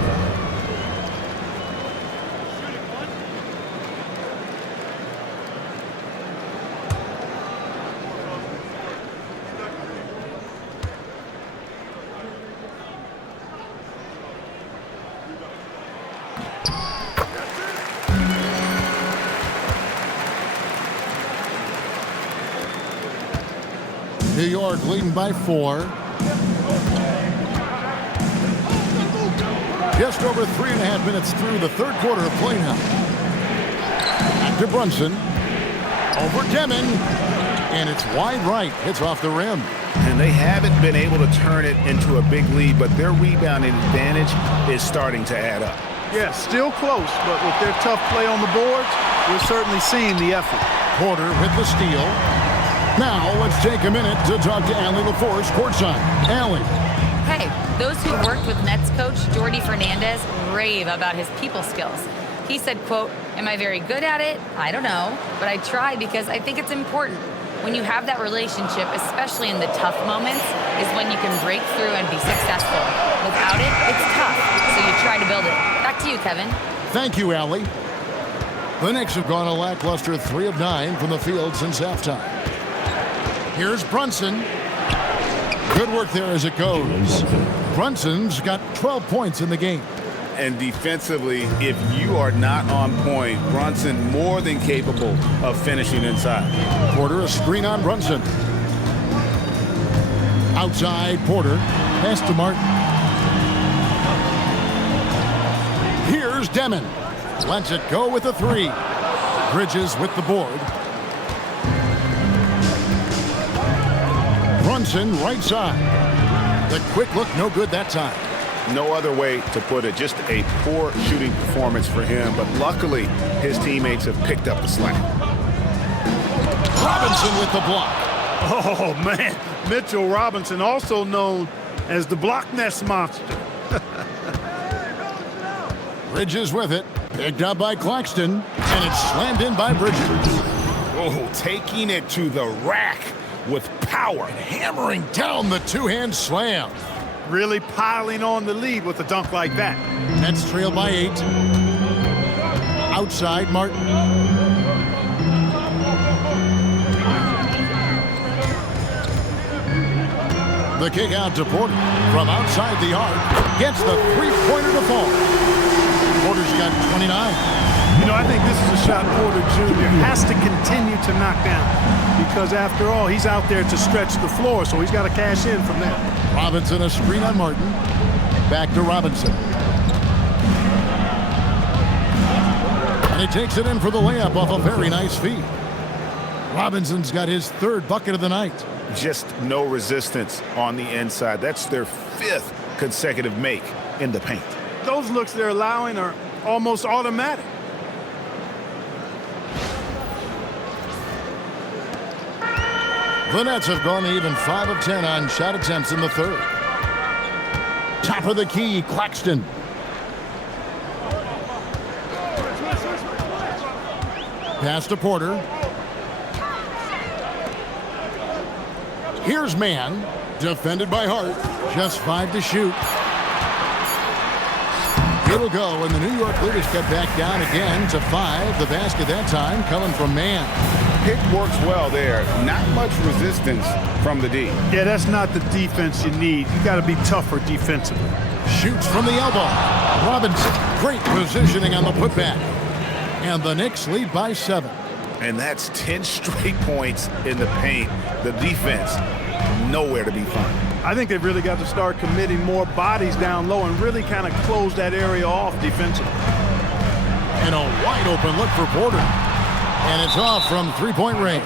New York leading by 4. Just over 3.5 minutes through the third quarter of play now. Back to Brunson. Over Demon. And it's wide right. It's off the rim. And they haven't been able to turn it into a big lead, but their rebounding advantage is starting to add up. Yeah, still close, but with their tough play on the boards, we're certainly seeing the effort. Porter with the steal. Now let's take a minute to talk to Allie LaForce courtside. Allie. Hey, those who worked with Nets coach Jordi Fernandez rave about his people skills. He said, quote, "Am I very good at it? I don't know, but I try because I think it's important. When you have that relationship, especially in the tough moments, is when you can break through and be successful. Without it, it's tough, so you try to build it." Back to you, Kevin. Thank you, Allie. The Knicks have gone a lackluster 3 of 9 from the field since halftime. Here's Brunson. Good work there as it goes. Brunson's got 12 points in the game. And defensively, if you are not on point, Brunson more than capable of finishing inside. Porter, a screen on Brunson. Outside, Porter. Pass to Martin. Here's Demon. Lets it go with a 3. Bridges with the board. Brunson right side. The quick look, no good that time. No other way to put it. Just a poor shooting performance for him. But luckily, his teammates have picked up the slack. Robinson with the block. Oh, man. Mitchell Robinson, also known as the block nest monster. Bridges with it. Picked up by Claxton. And it's slammed in by Bridges. Oh, taking it to the rack with power. And hammering down the two-hand slam. Really piling on the lead with a dunk like that. Nets trail by 8. Outside, Martin. The kick out to Porter from outside the arc. Gets the three-pointer to fall. Porter's got 29. You know, I think this is a shot Porter Jr. has to continue to knock down. Because after all, he's out there to stretch the floor, so he's got to cash in from there. Robinson, a screen on Martin. Back to Robinson. And he takes it in for the layup off a very nice feed. Robinson's got his 3rd bucket of the night. Just no resistance on the inside. That's their 5th consecutive make in the paint. Those looks they're allowing are almost automatic. The Nets have gone even 5 of 10 on shot attempts in the 3rd. Top of the key, Claxton. Pass to Porter. Here's Mann, defended by Hart. Just 5 to shoot. It'll go, and the New York leaders get back down again to 5. The basket that time coming from Mann. Pick works well there. Not much resistance from the D. Yeah, that's not the defense you need. You got to be tougher defensively. Shoots from the elbow. Robinson, great positioning on the putback. And the Knicks lead by 7. And that's 10 straight points in the paint. The defense, nowhere to be found. I think they've really got to start committing more bodies down low and really kind of close that area off defensively. And a wide open look for Porter. And it's off from 3-point range.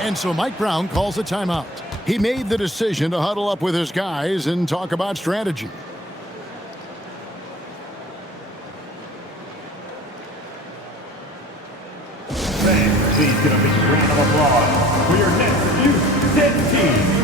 And so Mike Brown calls a timeout. He made the decision to huddle up with his guys and talk about strategy. Fans, please give a big round of applause for your next Youth 10 team.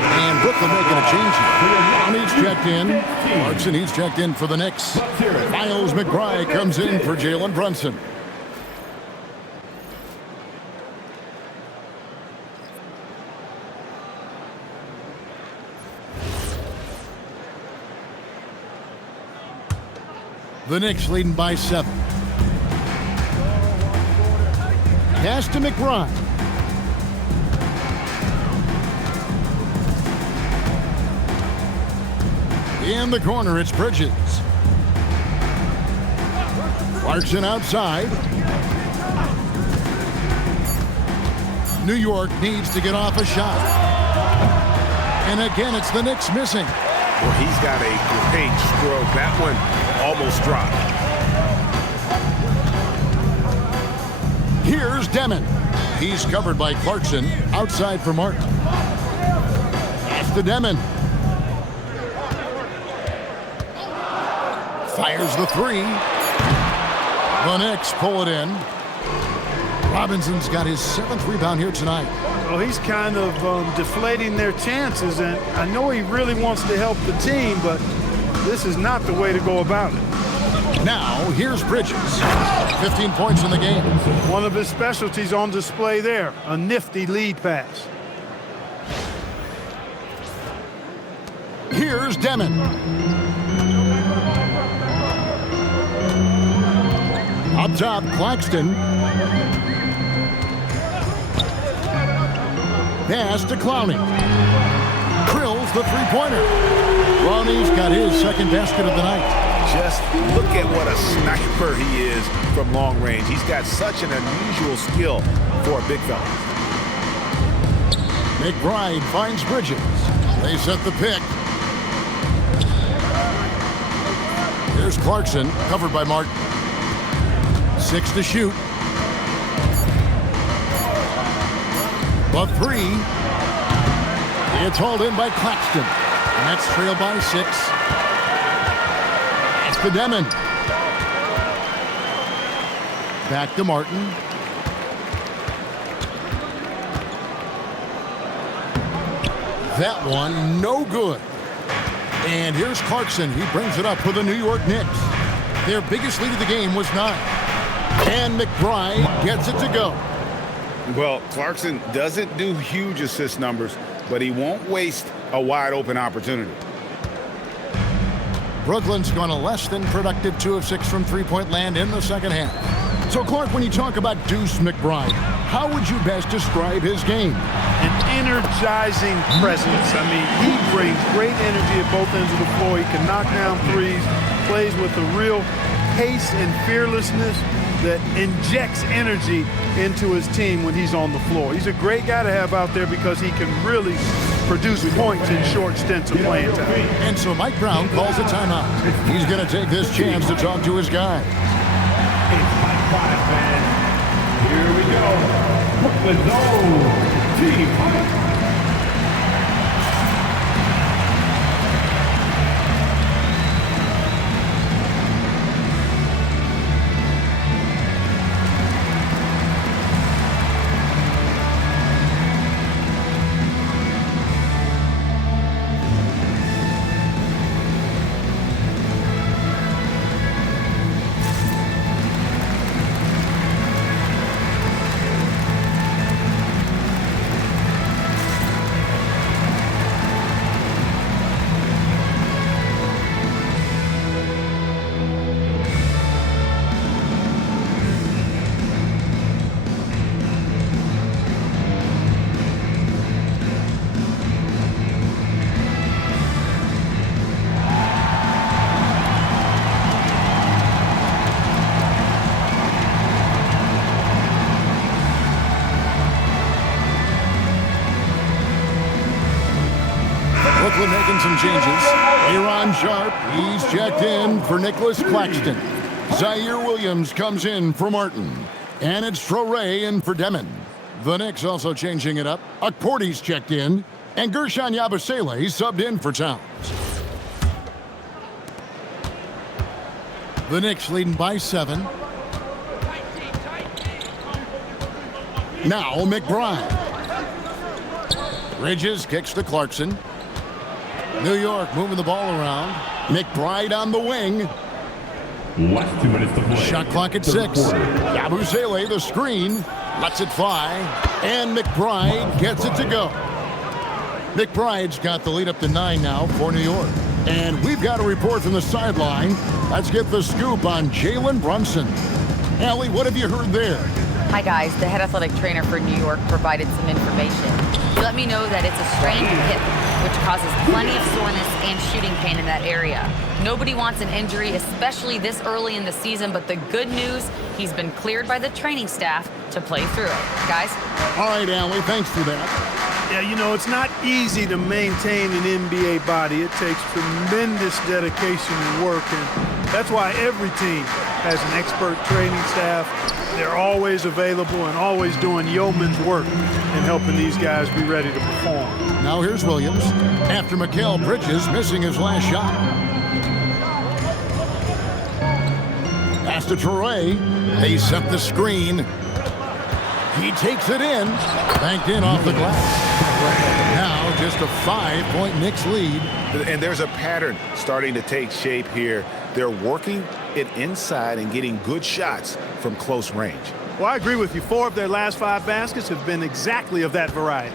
And Brooklyn making a change here. Brown, he's checked in. Clarkson, he's checked in for the Knicks. Miles McBride comes in for Jalen Brunson. The Knicks leading by 7. Pass to McBride. In the corner, it's Bridges. Clarkson outside. New York needs to get off a shot. And again, it's the Knicks missing. Well, he's got a great stroke. That one almost dropped. Here's Demon. He's covered by Clarkson. Outside for Martin. That's the Demon. Fires the three. The Knicks pull it in. Robinson's got his 7th rebound here tonight. Well, he's kind of deflating their chances, and I know he really wants to help the team, but this is not the way to go about it. Now, here's Bridges. 15 points in the game. One of his specialties on display there, a nifty lead pass. Here's Demon. Up top, Claxton. Pass to Clowney. Drills the three-pointer. Clowney's got his 2nd basket of the night. Just look at what a sniper he is from long range. He's got such an unusual skill for a big fella. McBride finds Bridges. They set the pick. Here's Clarkson, covered by Martin. 6 to shoot. The three. It's hauled in by Claxton. Nets trail by 6. That's the Demon. Back to Martin. That one, no good. And here's Clarkson. He brings it up for the New York Knicks. Their biggest lead of the game was 9. And McBride gets it to go. Well, Clarkson doesn't do huge assist numbers, but he won't waste a wide open opportunity. Brooklyn's gone a less than productive 2 of 6 from three-point land in the second half. So, Clark, when you talk about Deuce McBride, how would you best describe his game? An energizing presence. I mean, he brings great energy at both ends of the floor. He can knock down threes, plays with a real pace and fearlessness that injects energy into his team when he's on the floor. He's a great guy to have out there because he can really produce points in short stints of playing time. And so Mike Brown calls a timeout. He's going to take this chance to talk to his guy. It's Mike Brown, man. Here we go. Brooklyn Zone. Team fight. Brooklyn making some changes. Aaron Sharp, he's checked in for Nic Claxton. Zaire Williams comes in for Martin. And it's Traoré in for Demon. The Knicks also changing it up. Akporti's checked in. And Gershon Yabusele subbed in for Towns. The Knicks leading by 7. Now McBride. Bridges kicks to Clarkson. New York moving the ball around. McBride on the wing. Last 2 minutes to play. Shot clock at 6. Yabusele, the screen, lets it fly. And McBride gets it to go. McBride's got the lead up to 9 now for New York. And we've got a report from the sideline. Let's get the scoop on Jalen Brunson. Allie, what have you heard there? Hi, guys. The head athletic trainer for New York provided some information. He let me know that it's a strained hip, which causes plenty of soreness and shooting pain in that area. Nobody wants an injury, especially this early in the season, but the good news, he's been cleared by the training staff to play through it. Guys? All right, Allie, thanks for that. Yeah, you know, it's not easy to maintain an NBA body. It takes tremendous dedication and work, and that's why every team has an expert training staff. They're always available and always doing yeoman's work in helping these guys be ready to perform. Now here's Williams after Mikal Bridges missing his last shot. Pass to Traore. They set the screen. He takes it in. Banked in off the glass. Now just a 5-point Knicks lead. And there's a pattern starting to take shape here. They're working it inside and getting good shots from close range. Well, I agree with you. 4 of their last 5 baskets have been exactly of that variety.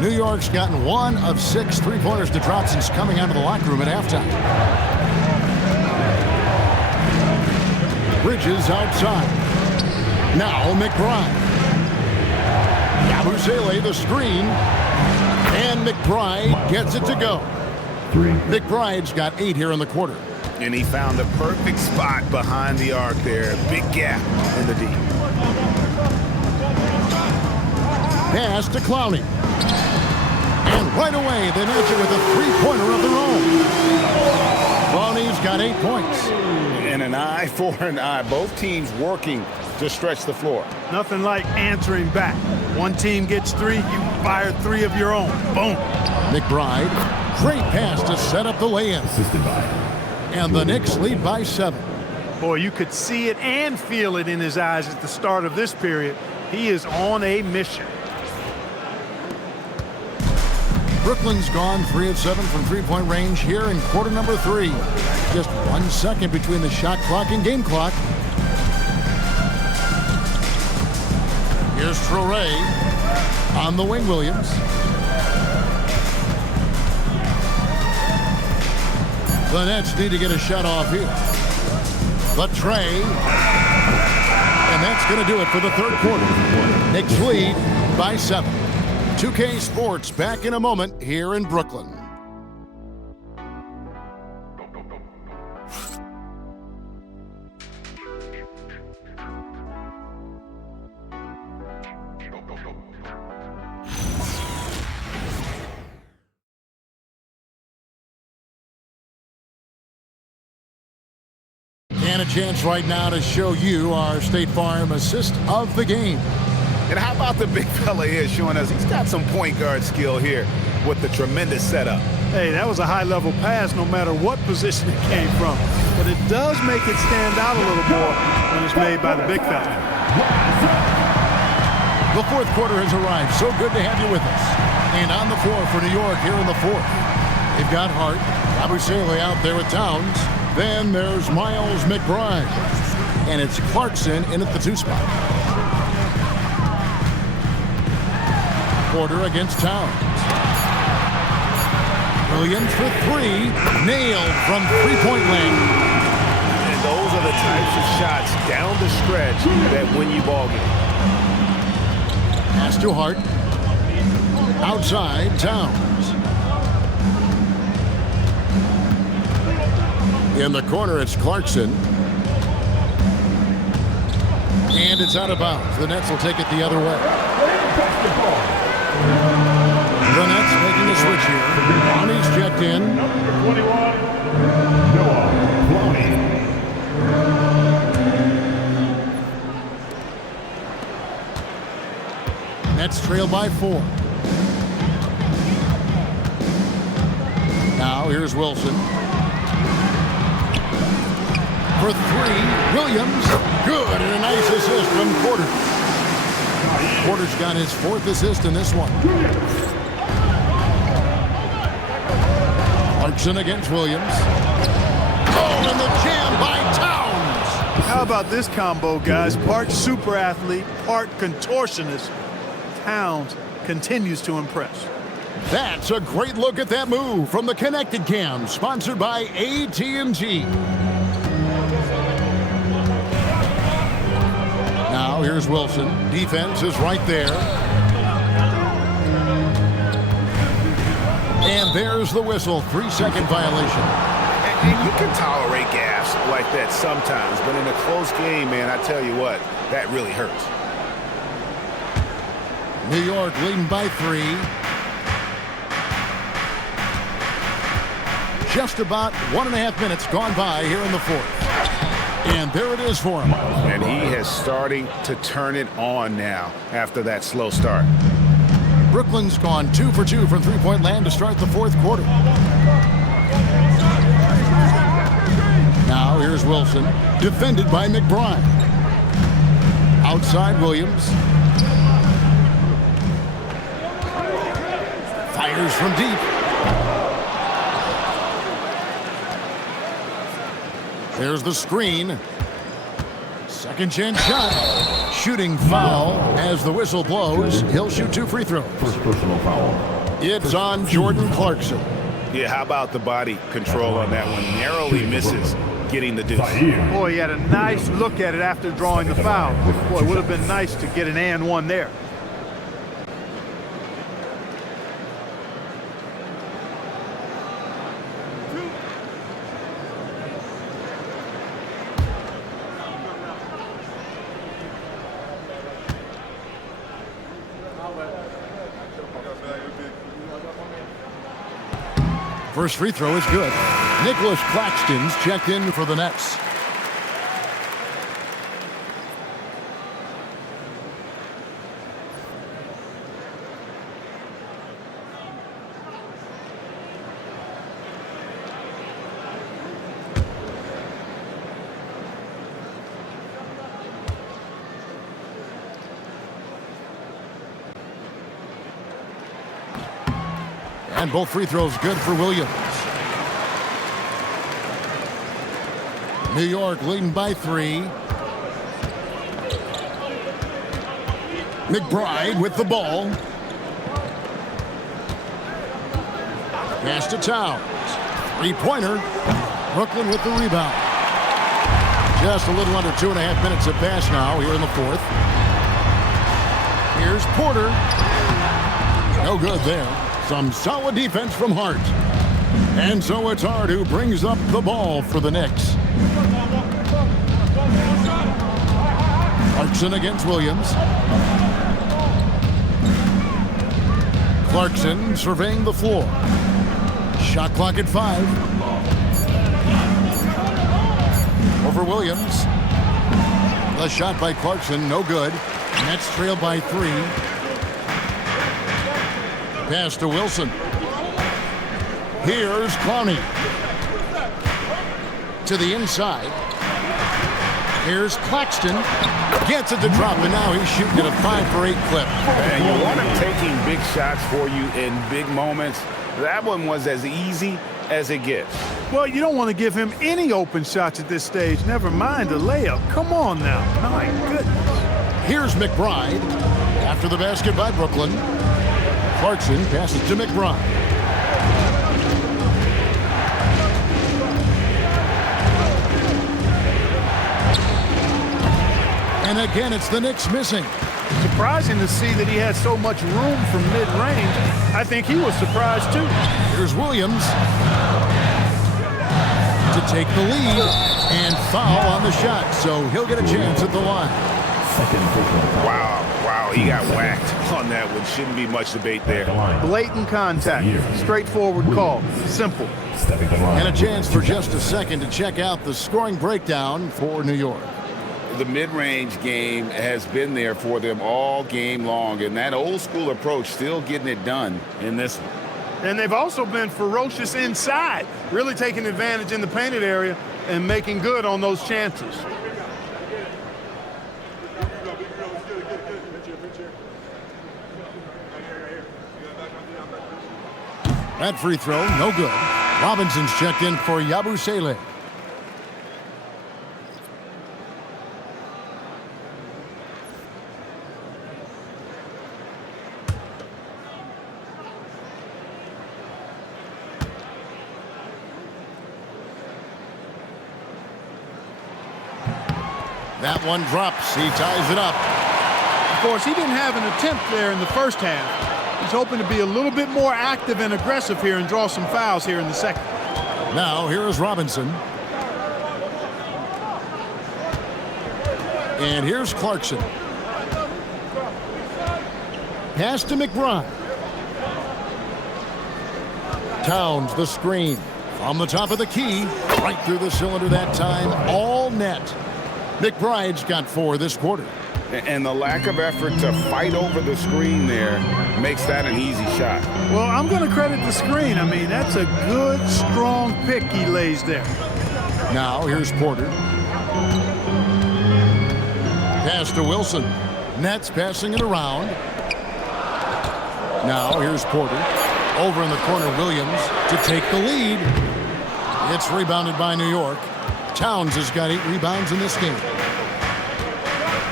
New York's gotten 1 of 6 three-pointers to drop since coming out of the locker room at halftime. Bridges outside. Now McBride. Yabusele the screen. And McBride gets it to go. McBride's got 8 here in the quarter. And he found the perfect spot behind the arc there. Big gap in the deep. Pass to Clowney. And right away, they match it with a three-pointer of their own. Clowney's got 8 points. And an eye for an eye. Both teams working to stretch the floor. Nothing like answering back. One team gets 3, you fire 3 of your own. Boom. McBride, great pass to set up the lay-in. And the Knicks lead by 7. Boy, you could see it and feel it in his eyes at the start of this period. He is on a mission. Brooklyn's gone 3 of 7 from three-point range here in quarter number 3. Just 1 second between the shot clock and game clock. Here's Traore on the wing, Williams. The Nets need to get a shot off here. The tray. And that's going to do it for the third quarter. Knicks lead by 7. 2K Sports back in a moment here in Brooklyn. And a chance right now to show you our State Farm assist of the game. And how about the big fella here showing us he's got some point guard skill here with the tremendous setup. Hey, that was a high-level pass no matter what position it came from. But it does make it stand out a little more when it's made by the big fella. The fourth quarter has arrived. So good to have you with us. And on the floor for New York here in the fourth. They've got Hart, Yabusele out there with Towns. Then there's Miles McBride. And it's Clarkson in at the 2 spot. Porter against Towns. Williams for 3. Nailed from three-point land. And those are the types of shots down the stretch that win you ball games. Pass to Hart. Outside, Towns. In the corner, it's Clarkson. And it's out of bounds. The Nets will take it the other way. The Nets making a switch here. Lonnie's checked in. Number 21, Noah Lonnie. Nets trail by 4. Now here's Wilson. For 3, Williams. Good, and a nice assist from Porter. Porter's got his 4th assist in this one. Clarkson against Williams. Oh, and the jam by Towns. How about this combo, guys? Part super athlete, part contortionist. Towns continues to impress. That's a great look at that move from the Connected Cam, sponsored by AT&T. Now here's Wilson. Defense is right there. And there's the whistle, 3-second violation. And you can tolerate gaffes like that sometimes, but in a close game, man, I tell you what, that really hurts. New York leading by 3. Just about 1.5 minutes gone by here in the fourth. And there it is for him. And he has starting to turn it on now after that slow start. Brooklyn's gone 2 for 2 from three-point land to start the fourth quarter. Now here's Wilson, defended by McBride. Outside Williams. Fires from deep. There's the screen. Second chance shot. Shooting foul as the whistle blows. He'll shoot 2 free throws. First personal foul. It's on Jordan Clarkson. Yeah, how about the body control on that one? Narrowly misses getting the deuce. Boy, he had a nice look at it after drawing the foul. Boy, it would have been nice to get an and one there. First free throw is good. Nic Claxton's checked in for the Nets. And both free throws good for Williams. New York leading by 3. McBride with the ball. Pass to Towns. Three-pointer. Brooklyn with the rebound. Just a little under 2.5 minutes have passed now here in the fourth. Here's Porter. No good there. Some solid defense from Hart. And so it's Hart who brings up the ball for the Knicks. Clarkson against Williams. Clarkson surveying the floor. Shot clock at 5. Over Williams. The shot by Clarkson, no good. Nets trail by 3. Pass to Wilson. Here's Clowney. To the inside. Here's Claxton. Gets it to drop, and now he's shooting at a 5 for 8 clip. And you want him taking big shots for you in big moments. That one was as easy as it gets. Well, you don't want to give him any open shots at this stage. Never mind a layup. Come on now. My goodness. Here's McBride. After the basket by Brooklyn. Clarkson passes to McBride. And again, it's the Knicks missing. Surprising to see that he had so much room from mid-range. I think he was surprised, too. Here's Williams to take the lead and foul on the shot, so he'll get a chance at the line. Wow, he got whacked on that one. Shouldn't be much debate there. Blatant contact, straightforward call, simple. And a chance for just a second to check out the scoring breakdown for New York. The mid-range game has been there for them all game long, and that old-school approach still getting it done in this one. And they've also been ferocious inside, really taking advantage in the painted area and making good on those chances. That free throw, no good. Robinson's checked in for Yabusele. That one drops. He ties it up. Of course, he didn't have an attempt there in the first half. He He's hoping to be a little bit more active and aggressive here and draw some fouls here in the second. Now here is Robinson. And here's Clarkson. Pass to McBride. Towns the screen. From the top of the key. Right through the cylinder that time. All net. McBride's got 4 this quarter. And the lack of effort to fight over the screen there makes that an easy shot. Well, I'm going to credit the screen. I mean, that's a good, strong pick he lays there. Now here's Porter. Pass to Wilson. Nets passing it around. Now here's Porter. Over in the corner, Williams to take the lead. It's rebounded by New York. Towns has got 8 rebounds in this game.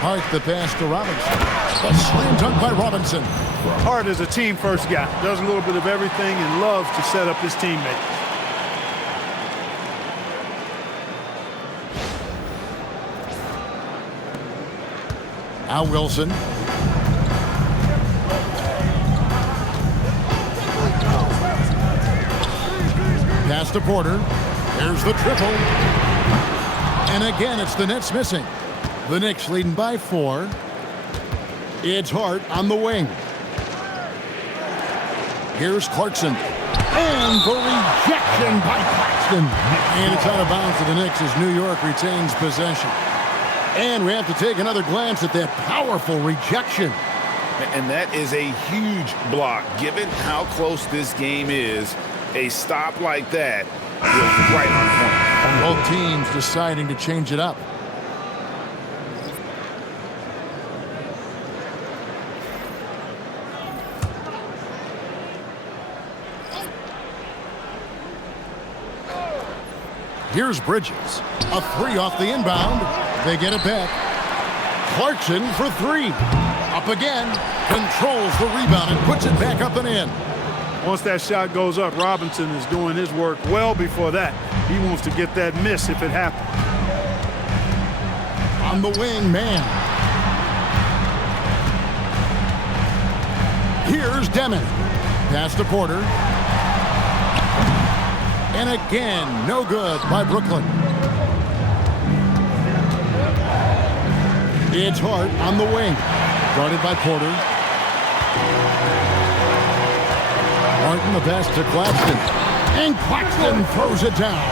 Hart the pass to Robinson. The slam dunk by Robinson. Hart is a team-first guy. Does a little bit of everything and loves to set up his teammates. Now Wilson. Pass to Porter. There's the triple. And again, it's the Nets missing. The Knicks leading by 4. It's Hart on the wing. Here's Clarkson. And the rejection by Claxton. And it's out of bounds to the Knicks as New York retains possession. And we have to take another glance at that powerful rejection. And that is a huge block. Given how close this game is, a stop like that was right on point. Both teams deciding to change it up. Here's Bridges. A 3 off the inbound. They get it back. Clarkson for 3. Up again. Controls the rebound and puts it back up and in. Once that shot goes up, Robinson is doing his work well before that. He wants to get that miss if it happens. On the wing, Mann. Here's Demon. Pass to Porter. And again, no good by Brooklyn. It's Hart on the wing. Guarded by Porter. Martin the pass to Claxton. And Claxton throws it down.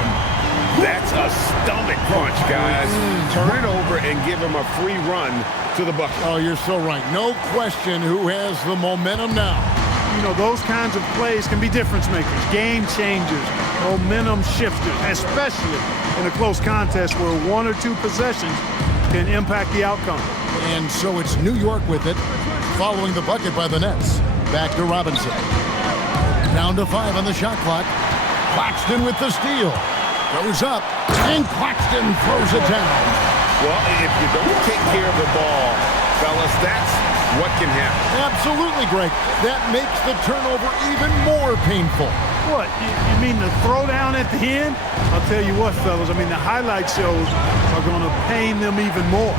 That's a stomach punch, guys. Turn it over and give him a free run to the bucket. Oh, you're so right. No question who has the momentum now. You know, those kinds of plays can be difference makers, game changers, momentum shifters, especially in a close contest where 1 or 2 possessions can impact the outcome. And so it's New York with it, following the bucket by the Nets. Back to Robinson. Down to 5 on the shot clock. Claxton with the steal. Goes up, and Claxton throws it down. Well, if you don't take care of the ball, fellas, that's what can happen. Absolutely, Greg. That makes the turnover even more painful. What, you mean the throwdown at the end? I'll tell you what, fellas, I mean, the highlight shows are going to pain them even more.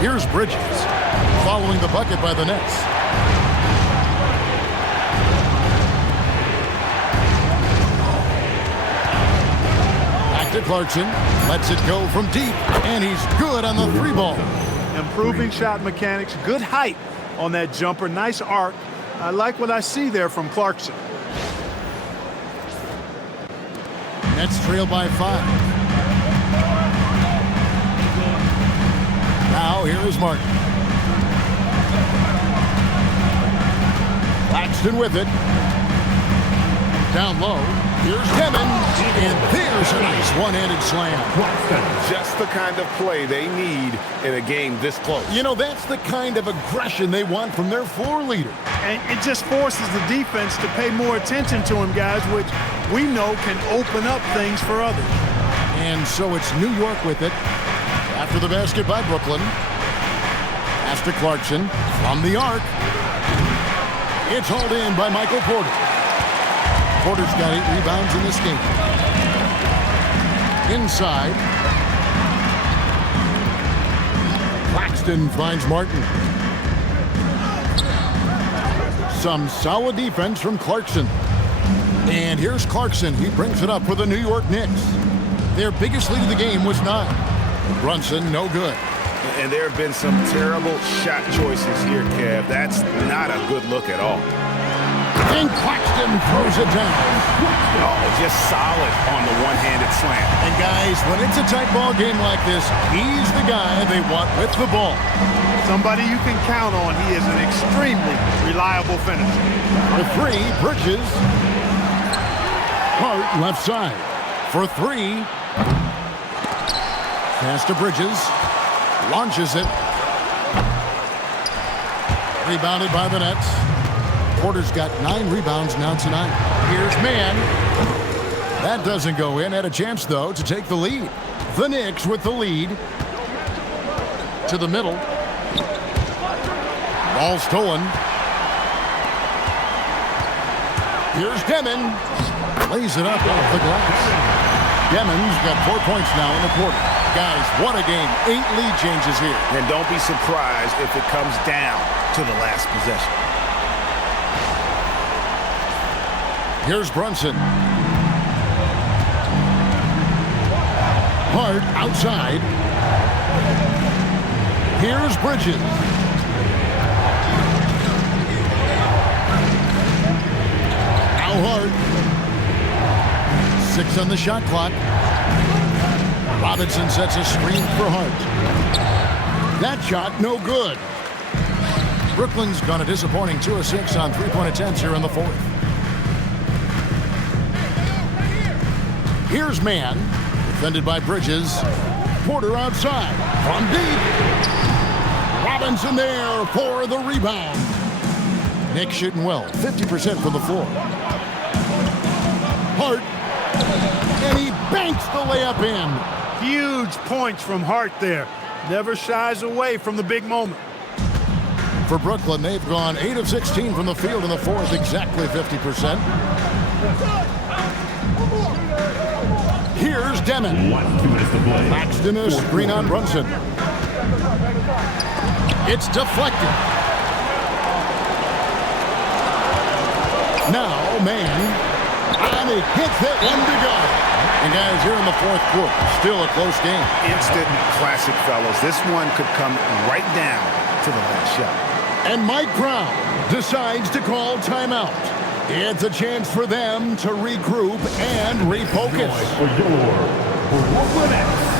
Here's Bridges, following the bucket by the Nets. Back to Clarkson, lets it go from deep, and he's good on the 3 ball. Improving shot mechanics, good height on that jumper, nice arc. I like what I see there from Clarkson. Nets trail by 5. Now here is Martin. Claxton with it. Down low. Here's Demon. And there's a nice one-handed slam. Just the kind of play they need in a game this close. You know, that's the kind of aggression they want from their floor leader. And it just forces the defense to pay more attention to him, guys, which we know can open up things for others. And so it's New York with it. After the basket by Brooklyn. Pass to Clarkson from the arc. It's hauled in by Michael Porter. Porter's got 8 rebounds in this game. Inside. Claxton finds Martin. Some solid defense from Clarkson. And here's Clarkson. He brings it up for the New York Knicks. Their biggest lead of the game was 9. Brunson, no good. And there have been some terrible shot choices here, Kev. That's not a good look at all. And Claxton throws it down. Oh, just solid on the one-handed slam. And guys, when it's a tight ball game like this, he's the guy they want with the ball. Somebody you can count on. He is an extremely reliable finisher. For 3, Bridges. Hart left side. For 3. Pass to Bridges. Launches it. Rebounded by the Nets. Porter's got 9 rebounds now tonight. Here's Mann. That doesn't go in. Had a chance, though, to take the lead. The Knicks with the lead. To the middle. Ball stolen. Here's Demon. Lays it up off the glass. Demon's got 4 points now in the quarter. Guys, what a game. 8 lead changes here. And don't be surprised if it comes down to the last possession. Here's Brunson. Hart outside. Here's Bridges. Now Hart. 6 on the shot clock. Robinson sets a screen for Hart. That shot, no good. Brooklyn's gone a disappointing 2 of 6 on 3-point attempts here in the 4th. Here's Mann, defended by Bridges. Porter outside, from deep. Robinson there for the rebound. Knicks shooting well, 50% from the floor. Hart, and he banks the layup in. Huge points from Hart there. Never shies away from the big moment. For Brooklyn, they've gone 8 of 16 from the field in the 4th, exactly 50%. Here's Demon. 1-2 minutes to play. Claxton a screen on Brunson. It's deflected. Now Mann. And he hits that one to go. And guys, here in the 4th quarter, still a close game. Instant classic, fellas. This one could come right down to the last shot. And Mike Brown decides to call timeout. It's a chance for them to regroup and refocus. For your Brooklyn Nets.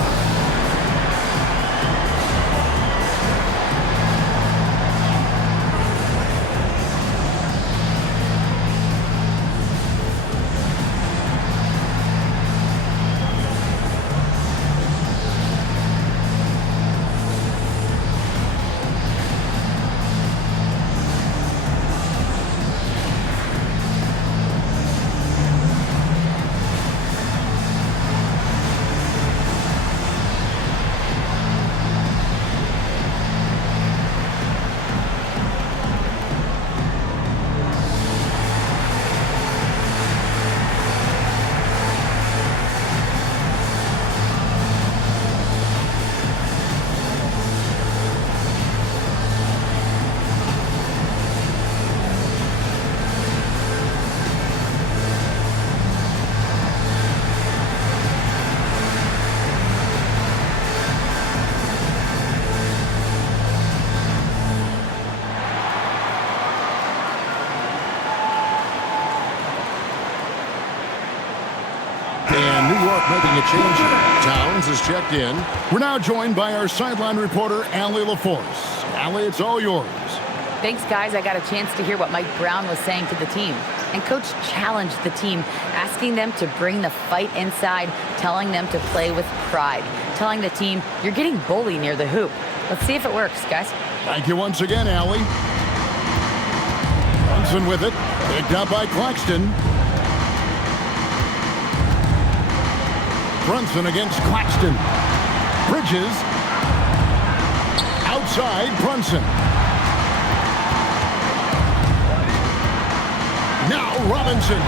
And New York making a change. Towns is checked in. We're now joined by our sideline reporter, Allie LaForce. Allie, it's all yours. Thanks, guys. I got a chance to hear what Mike Brown was saying to the team. And Coach challenged the team, asking them to bring the fight inside, telling them to play with pride, telling the team, you're getting bullied near the hoop. Let's see if it works, guys. Thank you once again, Allie. Brunson with it. Picked up by Claxton. Brunson against Claxton. Bridges. Outside, Brunson. Now Robinson.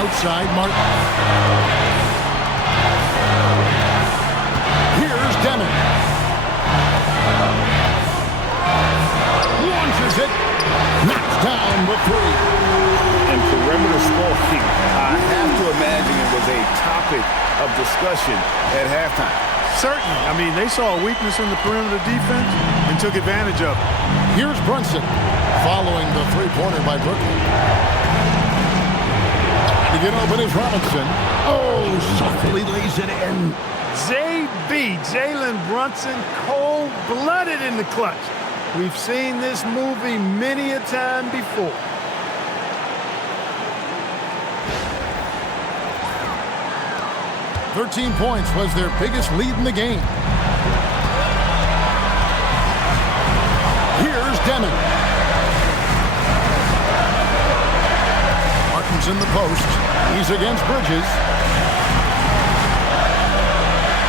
Outside, Martin. Here's Deming. Launches it. Knocks down the three. And perimeter scoring, I have to imagine it was a topic of discussion at halftime. Certainly. I mean, they saw a weakness in the perimeter defense and took advantage of it. Here's Brunson following the three-pointer by Brooklyn. To get open is Robinson. Oh, softly lays it in. JB, Jalen Brunson, cold-blooded in the clutch. We've seen this movie many a time before. "13 points was their biggest lead in the game. Here's Deming. Martin's in the post. He's against Bridges.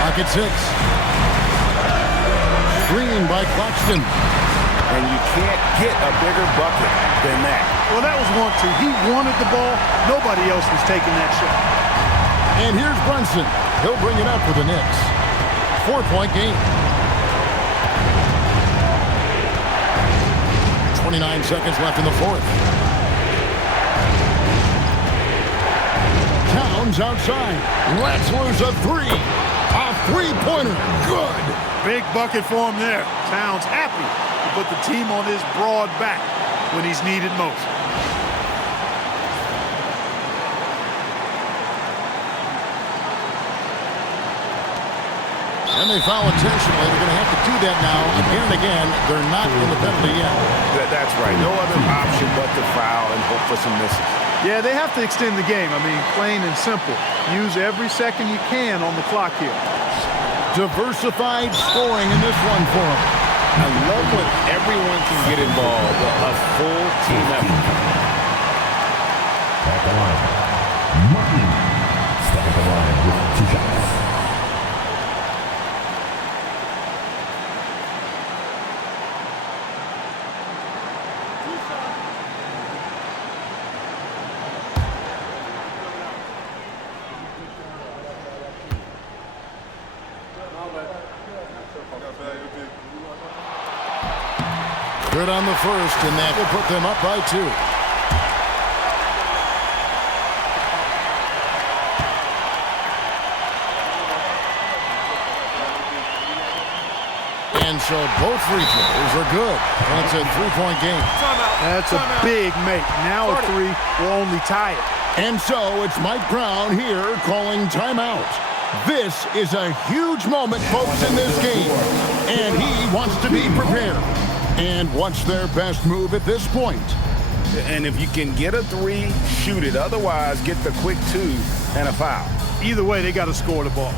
Pocket 6. Screen by Claxton. And you can't get a bigger bucket than that. Well, that was 1-2. He wanted the ball. Nobody else was taking that shot. And here's Brunson. He'll bring it up for the Knicks. 4-point game. 29 seconds left in the fourth. Towns outside. Lets loose a three. A three-pointer. Good. Big bucket for him there. Towns happy to put the team on his broad back when he's needed most. And they foul intentionally. They're going to have to do that now again and again. They're not in the penalty yet. That's right. No other option but to foul and hope for some misses. Yeah, they have to extend the game. I mean, plain and simple. Use every second you can on the clock here. Diversified scoring in this one for them. I love when everyone can get involved. A full team effort. At the line, Martin. Step at the line with 2 shots. Good on the first, and that will put them up by 2. And so both free throws are good. That's a 3-point game. That's a big make. Now a 3 will only tie it. And so it's Mike Brown here calling timeout. This is a huge moment, folks, in this game. And he wants to be prepared. And what's their best move at this point? And if you can get a 3, shoot it. Otherwise, get the quick 2 and a foul. Either way, they got to score the ball.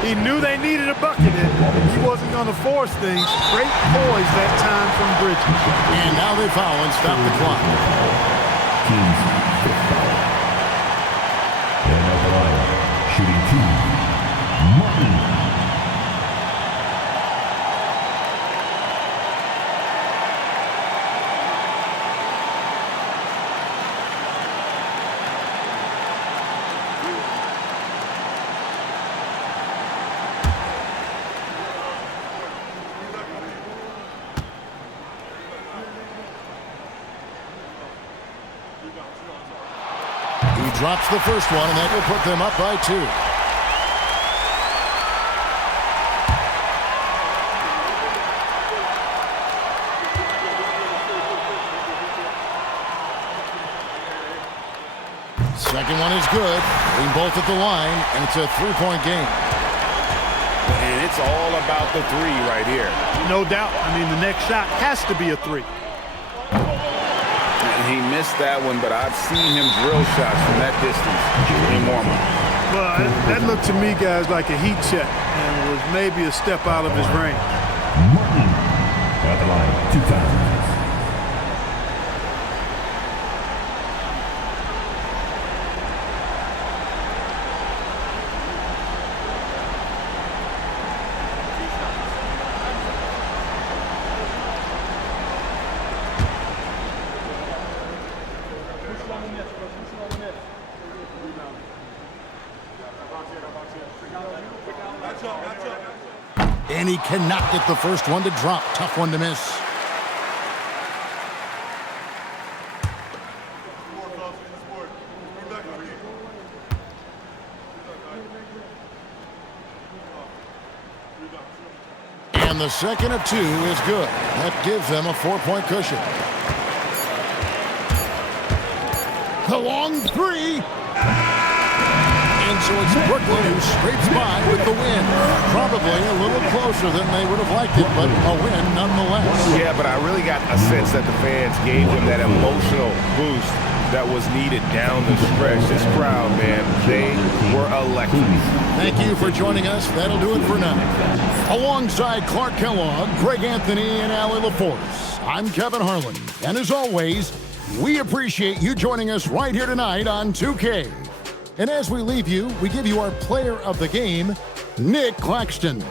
He knew they needed a bucket, and he wasn't going to force things. Great poise that time from Bridges. And now they foul and stop the clock. Team's fifth foul. And at the line, shooting 2, He drops the first one, and that will put them up by 2. Second one is good. Being both at the line, and it's a 3-point game. And it's all about the 3 right here. No doubt. I mean, the next shot has to be a 3. And he missed that one, but I've seen him drill shots from that distance in warm-up. Well, that looked to me, guys, like a heat check and was maybe a step out of his range. Martin at the line, 2 times. And he cannot get the first one to drop. Tough one to miss. And the second of 2 is good. That gives them a 4-point cushion. The long 3. And so it's Brooklyn who scrapes by with the win. Probably a little closer than they would have liked it, but a win nonetheless. Yeah, but I really got a sense that the fans gave him that emotional boost that was needed down the stretch. This crowd, man, they were electric. Thank you for joining us. That'll do it for now. Alongside Clark Kellogg, Greg Anthony, and Allie LaForce, I'm Kevin Harlan. And as always, we appreciate you joining us right here tonight on 2K. And as we leave you, we give you our player of the game, Nic Claxton.